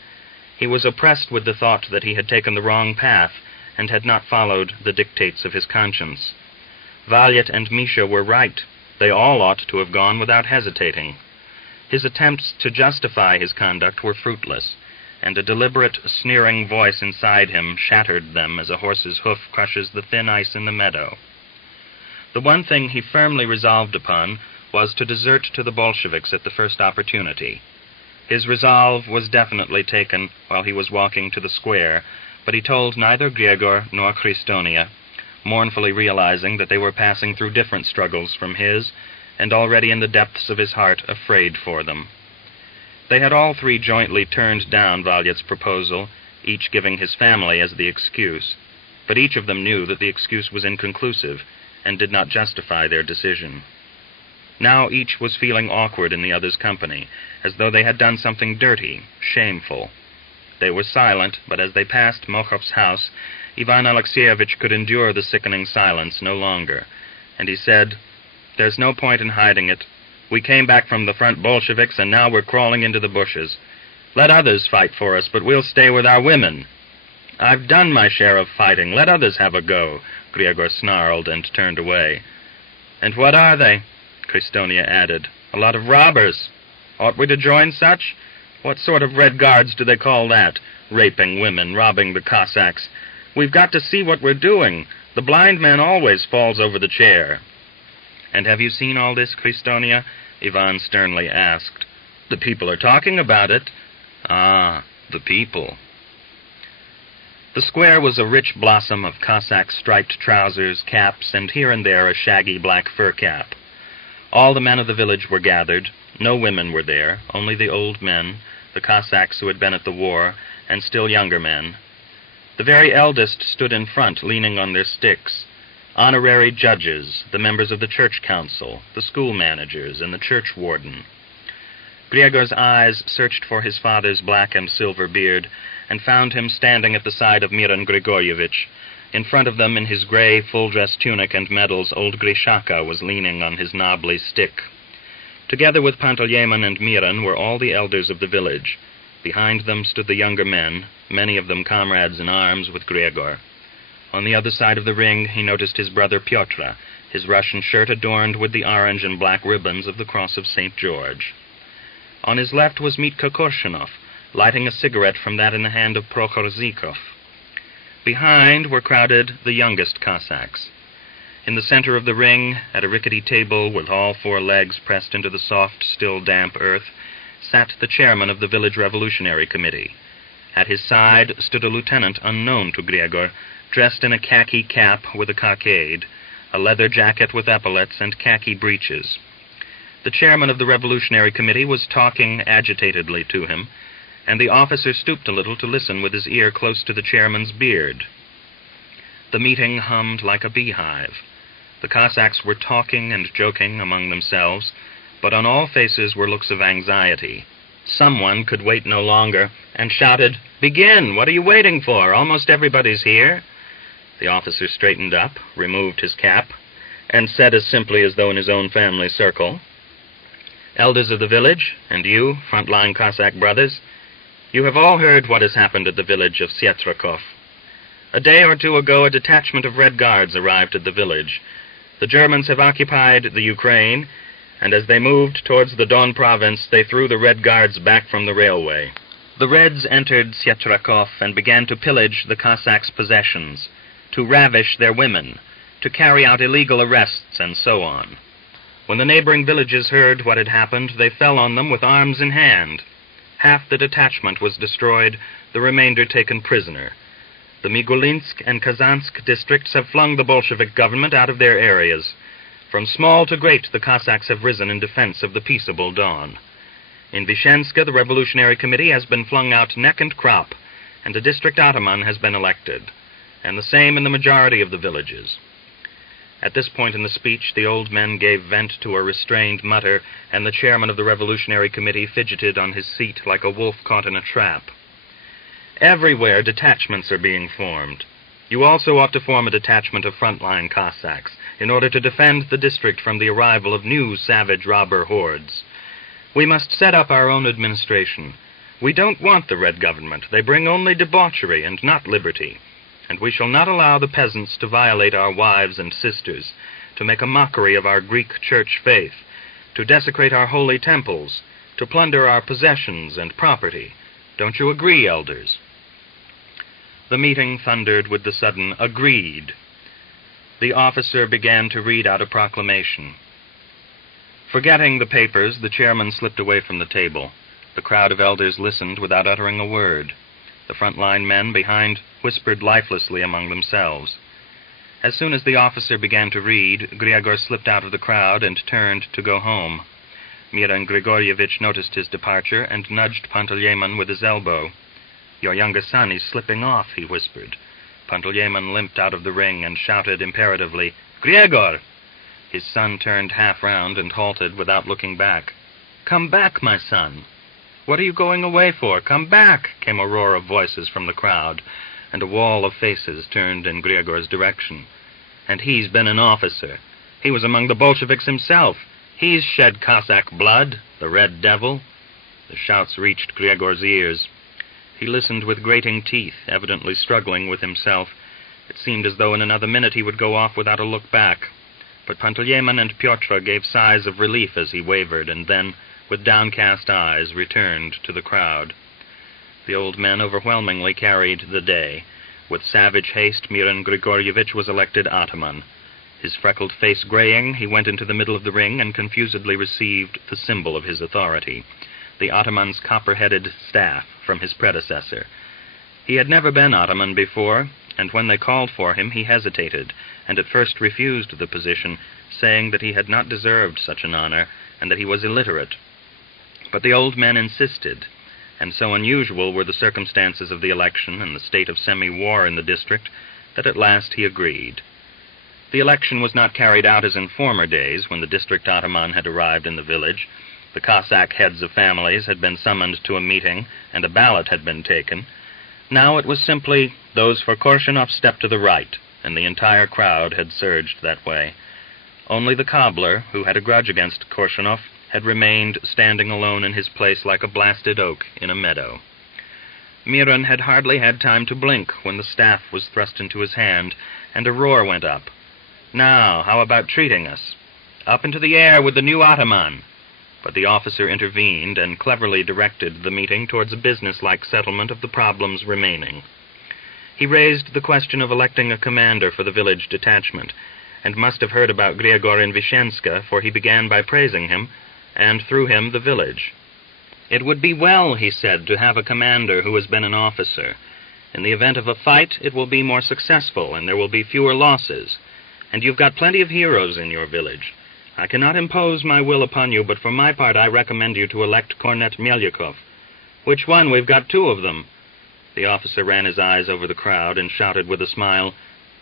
He was oppressed with the thought that he had taken the wrong path and had not followed the dictates of his conscience. Valyet and Misha were right. They all ought to have gone without hesitating. His attempts to justify his conduct were fruitless, and a deliberate, sneering voice inside him shattered them as a horse's hoof crushes the thin ice in the meadow. The one thing he firmly resolved upon was to desert to the Bolsheviks at the first opportunity. His resolve was definitely taken while he was walking to the square, but he told neither Gregor nor Christonia, mournfully realizing that they were passing through different struggles from his, and already in the depths of his heart afraid for them. They had all three jointly turned down Valyet's proposal, each giving his family as the excuse, but each of them knew that the excuse was inconclusive and did not justify their decision. Now each was feeling awkward in the other's company, as though they had done something dirty, shameful. They were silent, but as they passed Mochov's house, Ivan Alexeyevich could endure the sickening silence no longer, and he said, "There's no point in hiding it. We came back from the front Bolsheviks, and now we're crawling into the bushes. Let others fight for us, but we'll stay with our women." "I've done my share of fighting. Let others have a go," Gregor snarled and turned away. "And what are they?" Christonia added. "A lot of robbers. Ought we to join such? What sort of Red Guards do they call that? Raping women, robbing the Cossacks. We've got to see what we're doing. The blind man always falls over the chair." "And have you seen all this, Christonia?" Ivan sternly asked. "The people are talking about it." "Ah, the people." The square was a rich blossom of Cossack striped trousers, caps, and here and there a shaggy black fur cap. All the men of the village were gathered. No women were there, only the old men, the Cossacks who had been at the war, and still younger men. The very eldest stood in front, leaning on their sticks. Honorary judges, the members of the church council, the school managers, and the church warden. Gregor's eyes searched for his father's black and silver beard, and found him standing at the side of Miran Grigorievich. In front of them, in his gray, full-dress tunic and medals, old Grishaka was leaning on his knobbly stick. Together with Panteleimon and Miran were all the elders of the village. Behind them stood the younger men, many of them comrades in arms with Gregor. On the other side of the ring he noticed his brother Pyotr, his Russian shirt adorned with the orange and black ribbons of the Cross of St. George. On his left was Mitka Korshinov, lighting a cigarette from that in the hand of Prokhor Zhikov. Behind were crowded the youngest Cossacks. In the center of the ring, at a rickety table with all four legs pressed into the soft, still damp earth, sat the chairman of the village revolutionary committee. At his side stood a lieutenant unknown to Gregor, dressed in a khaki cap with a cockade, a leather jacket with epaulets, and khaki breeches. The chairman of the revolutionary committee was talking agitatedly to him, and the officer stooped a little to listen with his ear close to the chairman's beard. The meeting hummed like a beehive. The Cossacks were talking and joking among themselves, but on all faces were looks of anxiety. Someone could wait no longer, and shouted, "Begin! What are you waiting for? Almost everybody's here." The officer straightened up, removed his cap, and said as simply as though in his own family circle, "Elders of the village, and you, front-line Cossack brothers, you have all heard what has happened at the village of Syetrakhov. A day or two ago, a detachment of Red Guards arrived at the village. The Germans have occupied the Ukraine, and as they moved towards the Don province, they threw the Red Guards back from the railway. The Reds entered Syetrakhov and began to pillage the Cossacks' possessions, to ravish their women, to carry out illegal arrests, and so on. When the neighboring villages heard what had happened, they fell on them with arms in hand. Half the detachment was destroyed, the remainder taken prisoner. The Migulinsk and Kazansk districts have flung the Bolshevik government out of their areas. From small to great, the Cossacks have risen in defense of the peaceable Don. In Vishenska, the Revolutionary Committee has been flung out neck and crop, and a district ataman has been elected, and the same in the majority of the villages. At this point in the speech, the old men gave vent to a restrained mutter, and the chairman of the Revolutionary Committee fidgeted on his seat like a wolf caught in a trap. Everywhere detachments are being formed. You also ought to form a detachment of frontline Cossacks in order to defend the district from the arrival of new savage robber hordes. We must set up our own administration. We don't want the Red government. They bring only debauchery and not liberty. And we shall not allow the peasants to violate our wives and sisters, to make a mockery of our Greek church faith, to desecrate our holy temples, to plunder our possessions and property. Don't you agree, elders?" The meeting thundered with the sudden "agreed." The officer began to read out a proclamation. Forgetting the papers, the chairman slipped away from the table. The crowd of elders listened without uttering a word. The front-line men behind whispered lifelessly among themselves. As soon as the officer began to read, Griagor slipped out of the crowd and turned to go home. Miran Grigorievich noticed his departure and nudged Panteleimon with his elbow. "Your younger son is slipping off," he whispered. Panteleimon limped out of the ring and shouted imperatively, "Griagor!" His son turned half round and halted without looking back. "Come back, my son." "What are you going away for? Come back!" came a roar of voices from the crowd, and a wall of faces turned in Griagor's direction. "And he's been an officer. He was among the Bolsheviks himself. He's shed Cossack blood, the Red Devil." The shouts reached Griagor's ears. He listened with grating teeth, evidently struggling with himself. It seemed as though in another minute he would go off without a look back. But Panteleimon and Pyotr gave sighs of relief as he wavered, and then, with downcast eyes, returned to the crowd. The old men overwhelmingly carried the day. With savage haste, Miran Grigorievich was elected ataman. His freckled face graying, he went into the middle of the ring and confusedly received the symbol of his authority, the ataman's copper-headed staff from his predecessor. He had never been ataman before, and when they called for him, he hesitated, and at first refused the position, saying that he had not deserved such an honor, and that he was illiterate. But the old men insisted, and so unusual were the circumstances of the election and the state of semi-war in the district, that at last he agreed. The election was not carried out as in former days, when the district ataman had arrived in the village. The Cossack heads of families had been summoned to a meeting, and a ballot had been taken. Now it was simply, those for Korshunov stepped to the right, and the entire crowd had surged that way. Only the cobbler, who had a grudge against Korshunov, had remained standing alone in his place like a blasted oak in a meadow. Miran had hardly had time to blink when the staff was thrust into his hand, and a roar went up. "Now, how about treating us? Up into the air with the new ataman!" But the officer intervened and cleverly directed the meeting towards a business-like settlement of the problems remaining. He raised the question of electing a commander for the village detachment, and must have heard about Griagor in Vishenska, for he began by praising him, and through him the village. "It would be well," he said, "to have a commander who has been an officer. In the event of a fight, it will be more successful, and there will be fewer losses. And you've got plenty of heroes in your village. I cannot impose my will upon you, but for my part I recommend you to elect Cornet Melyakov." "Which one? We've got two of them." The officer ran his eyes over the crowd and shouted with a smile,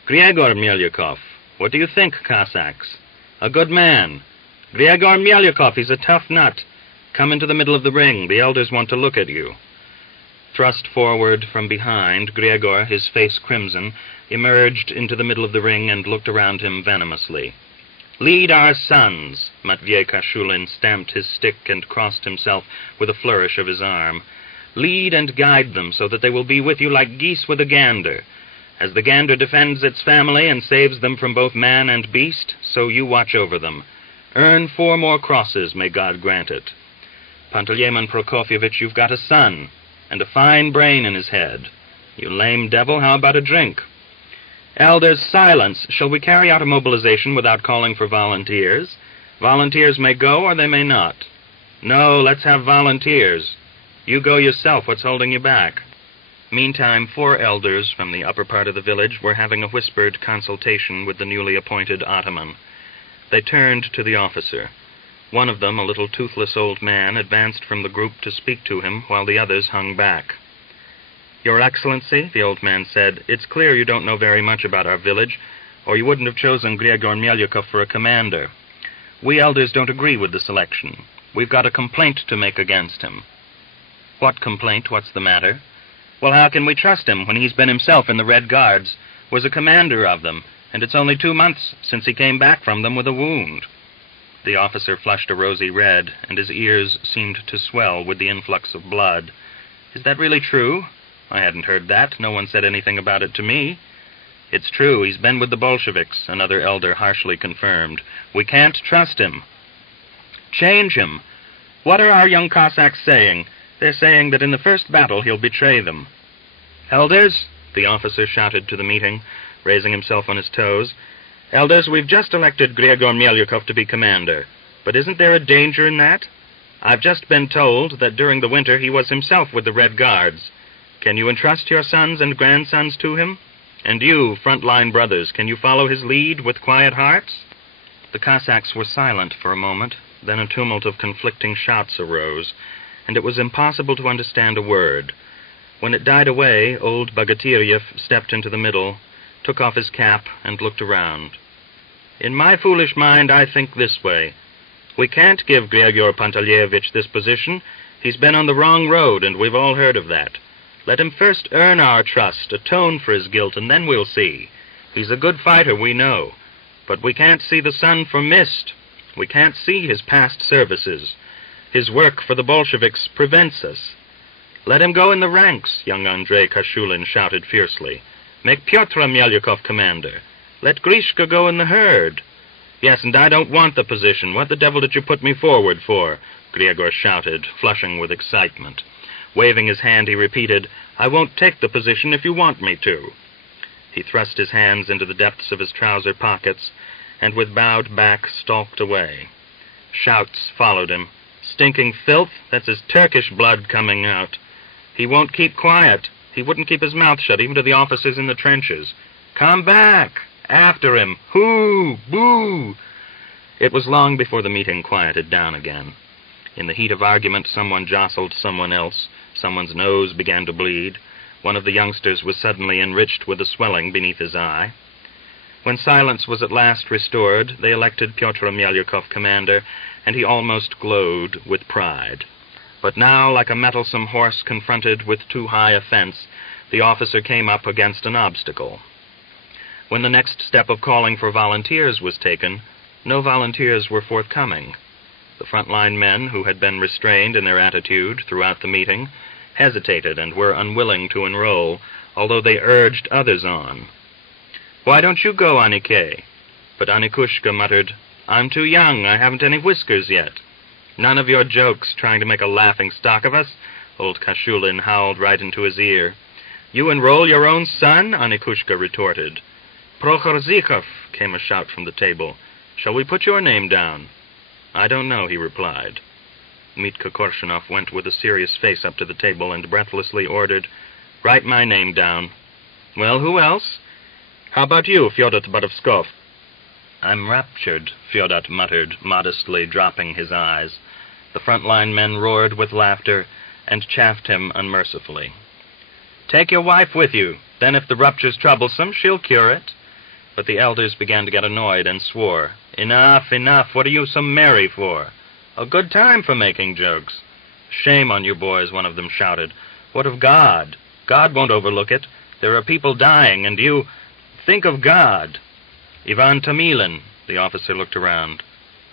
"Griagor Melyakov. What do you think, Cossacks? A good man. Griagor Melyakov, he's a tough nut. Come into the middle of the ring. The elders want to look at you." Thrust forward from behind, Griagor, his face crimson, emerged into the middle of the ring and looked around him venomously. "Lead our sons!" Matvei Kashulin stamped his stick and crossed himself with a flourish of his arm. "Lead and guide them so that they will be with you like geese with a gander. As the gander defends its family and saves them from both man and beast, so you watch over them. Earn 4 more crosses, may God grant it. Panteleimon Prokofyevich, you've got a son, and a fine brain in his head. You lame devil, how about a drink? Elders, silence! Shall we carry out a mobilization without calling for volunteers? Volunteers may go or they may not. No, let's have volunteers. You go yourself. What's holding you back?" Meantime, 4 elders from the upper part of the village were having a whispered consultation with the newly appointed ataman. They turned to the officer. One of them, a little toothless old man, advanced from the group to speak to him, while the others hung back. "Your Excellency," the old man said, "it's clear you don't know very much about our village, or you wouldn't have chosen Griagor Melyakov for a commander. We elders don't agree with the selection. We've got a complaint to make against him." "What complaint? What's the matter?" "Well, how can we trust him when he's been himself in the Red Guards, was a commander of them, and it's only 2 months since he came back from them with a wound?" The officer flushed a rosy red, and his ears seemed to swell with the influx of blood. "Is that really true? I hadn't heard that. No one said anything about it to me." "It's true. He's been with the Bolsheviks," another elder harshly confirmed. "We can't trust him." "Change him. What are our young Cossacks saying? They're saying that in the first battle he'll betray them." "Elders," the officer shouted to the meeting, raising himself on his toes, "Elders, we've just elected Grigory Melyukov to be commander. But isn't there a danger in that? I've just been told that during the winter he was himself with the Red Guards. Can you entrust your sons and grandsons to him? And you, front-line brothers, can you follow his lead with quiet hearts?" The Cossacks were silent for a moment. Then a tumult of conflicting shouts arose, and it was impossible to understand a word. When it died away, old Bogatyrev stepped into the middle, took off his cap, and looked around. "In my foolish mind, I think this way. We can't give Grigory Pantelyevich this position. He's been on the wrong road, and we've all heard of that. Let him first earn our trust, atone for his guilt, and then we'll see. He's a good fighter, we know. But we can't see the sun for mist. We can't see his past services. His work for the Bolsheviks prevents us." "Let him go in the ranks," young Andrei Kashulin shouted fiercely. "Make Pyotr Melyukov commander. Let Grishka go in the herd." "Yes, and I don't want the position. What the devil did you put me forward for?" Grigory shouted, flushing with excitement. Waving his hand, he repeated, "I won't take the position if you want me to." He thrust his hands into the depths of his trouser pockets, and with bowed back stalked away. Shouts followed him. "Stinking filth! That's his Turkish blood coming out. He won't keep quiet. He wouldn't keep his mouth shut even to the officers in the trenches. Come back! After him! Hoo! Boo!" It was long before the meeting quieted down again. In the heat of argument, someone jostled someone else. Someone's nose began to bleed. One of the youngsters was suddenly enriched with a swelling beneath his eye. When silence was at last restored, they elected Pyotr Melyukov commander, and he almost glowed with pride. But now, like a mettlesome horse confronted with too high a fence, the officer came up against an obstacle. When the next step of calling for volunteers was taken, no volunteers were forthcoming. The front-line men, who had been restrained in their attitude throughout the meeting, hesitated and were unwilling to enroll, although they urged others on. "Why don't you go, Anike?" But Anikushka muttered, "I'm too young. I haven't any whiskers yet." "None of your jokes, trying to make a laughing stock of us," old Kashulin howled right into his ear. "You enroll your own son?" Anikushka retorted. "Prokhor Zhikhov," came a shout from the table. "Shall we put your name down?" "I don't know," he replied. Mitka Korshunov went with a serious face up to the table and breathlessly ordered, "Write my name down." "Well, who else?" "How about you, Fyodor Borovskov?" "I'm raptured," Fyodor muttered, modestly dropping his eyes. The front-line men roared with laughter and chaffed him unmercifully. "Take your wife with you. Then if the rupture's troublesome, she'll cure it." But the elders began to get annoyed and swore. "Enough, enough. What are you so merry for?" "A good time for making jokes." "Shame on you boys," one of them shouted. "What of God? God won't overlook it. There are people dying, and you... Think of God." "Ivan Tamilin," the officer looked around.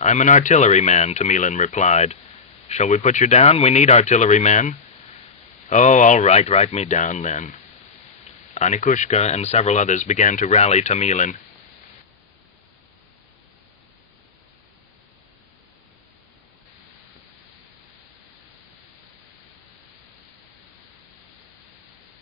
"I'm an artilleryman," Tamilin replied. "Shall we put you down? We need artillerymen." "Oh, all right, write me down then." Anikushka and several others began to rally Tamilin.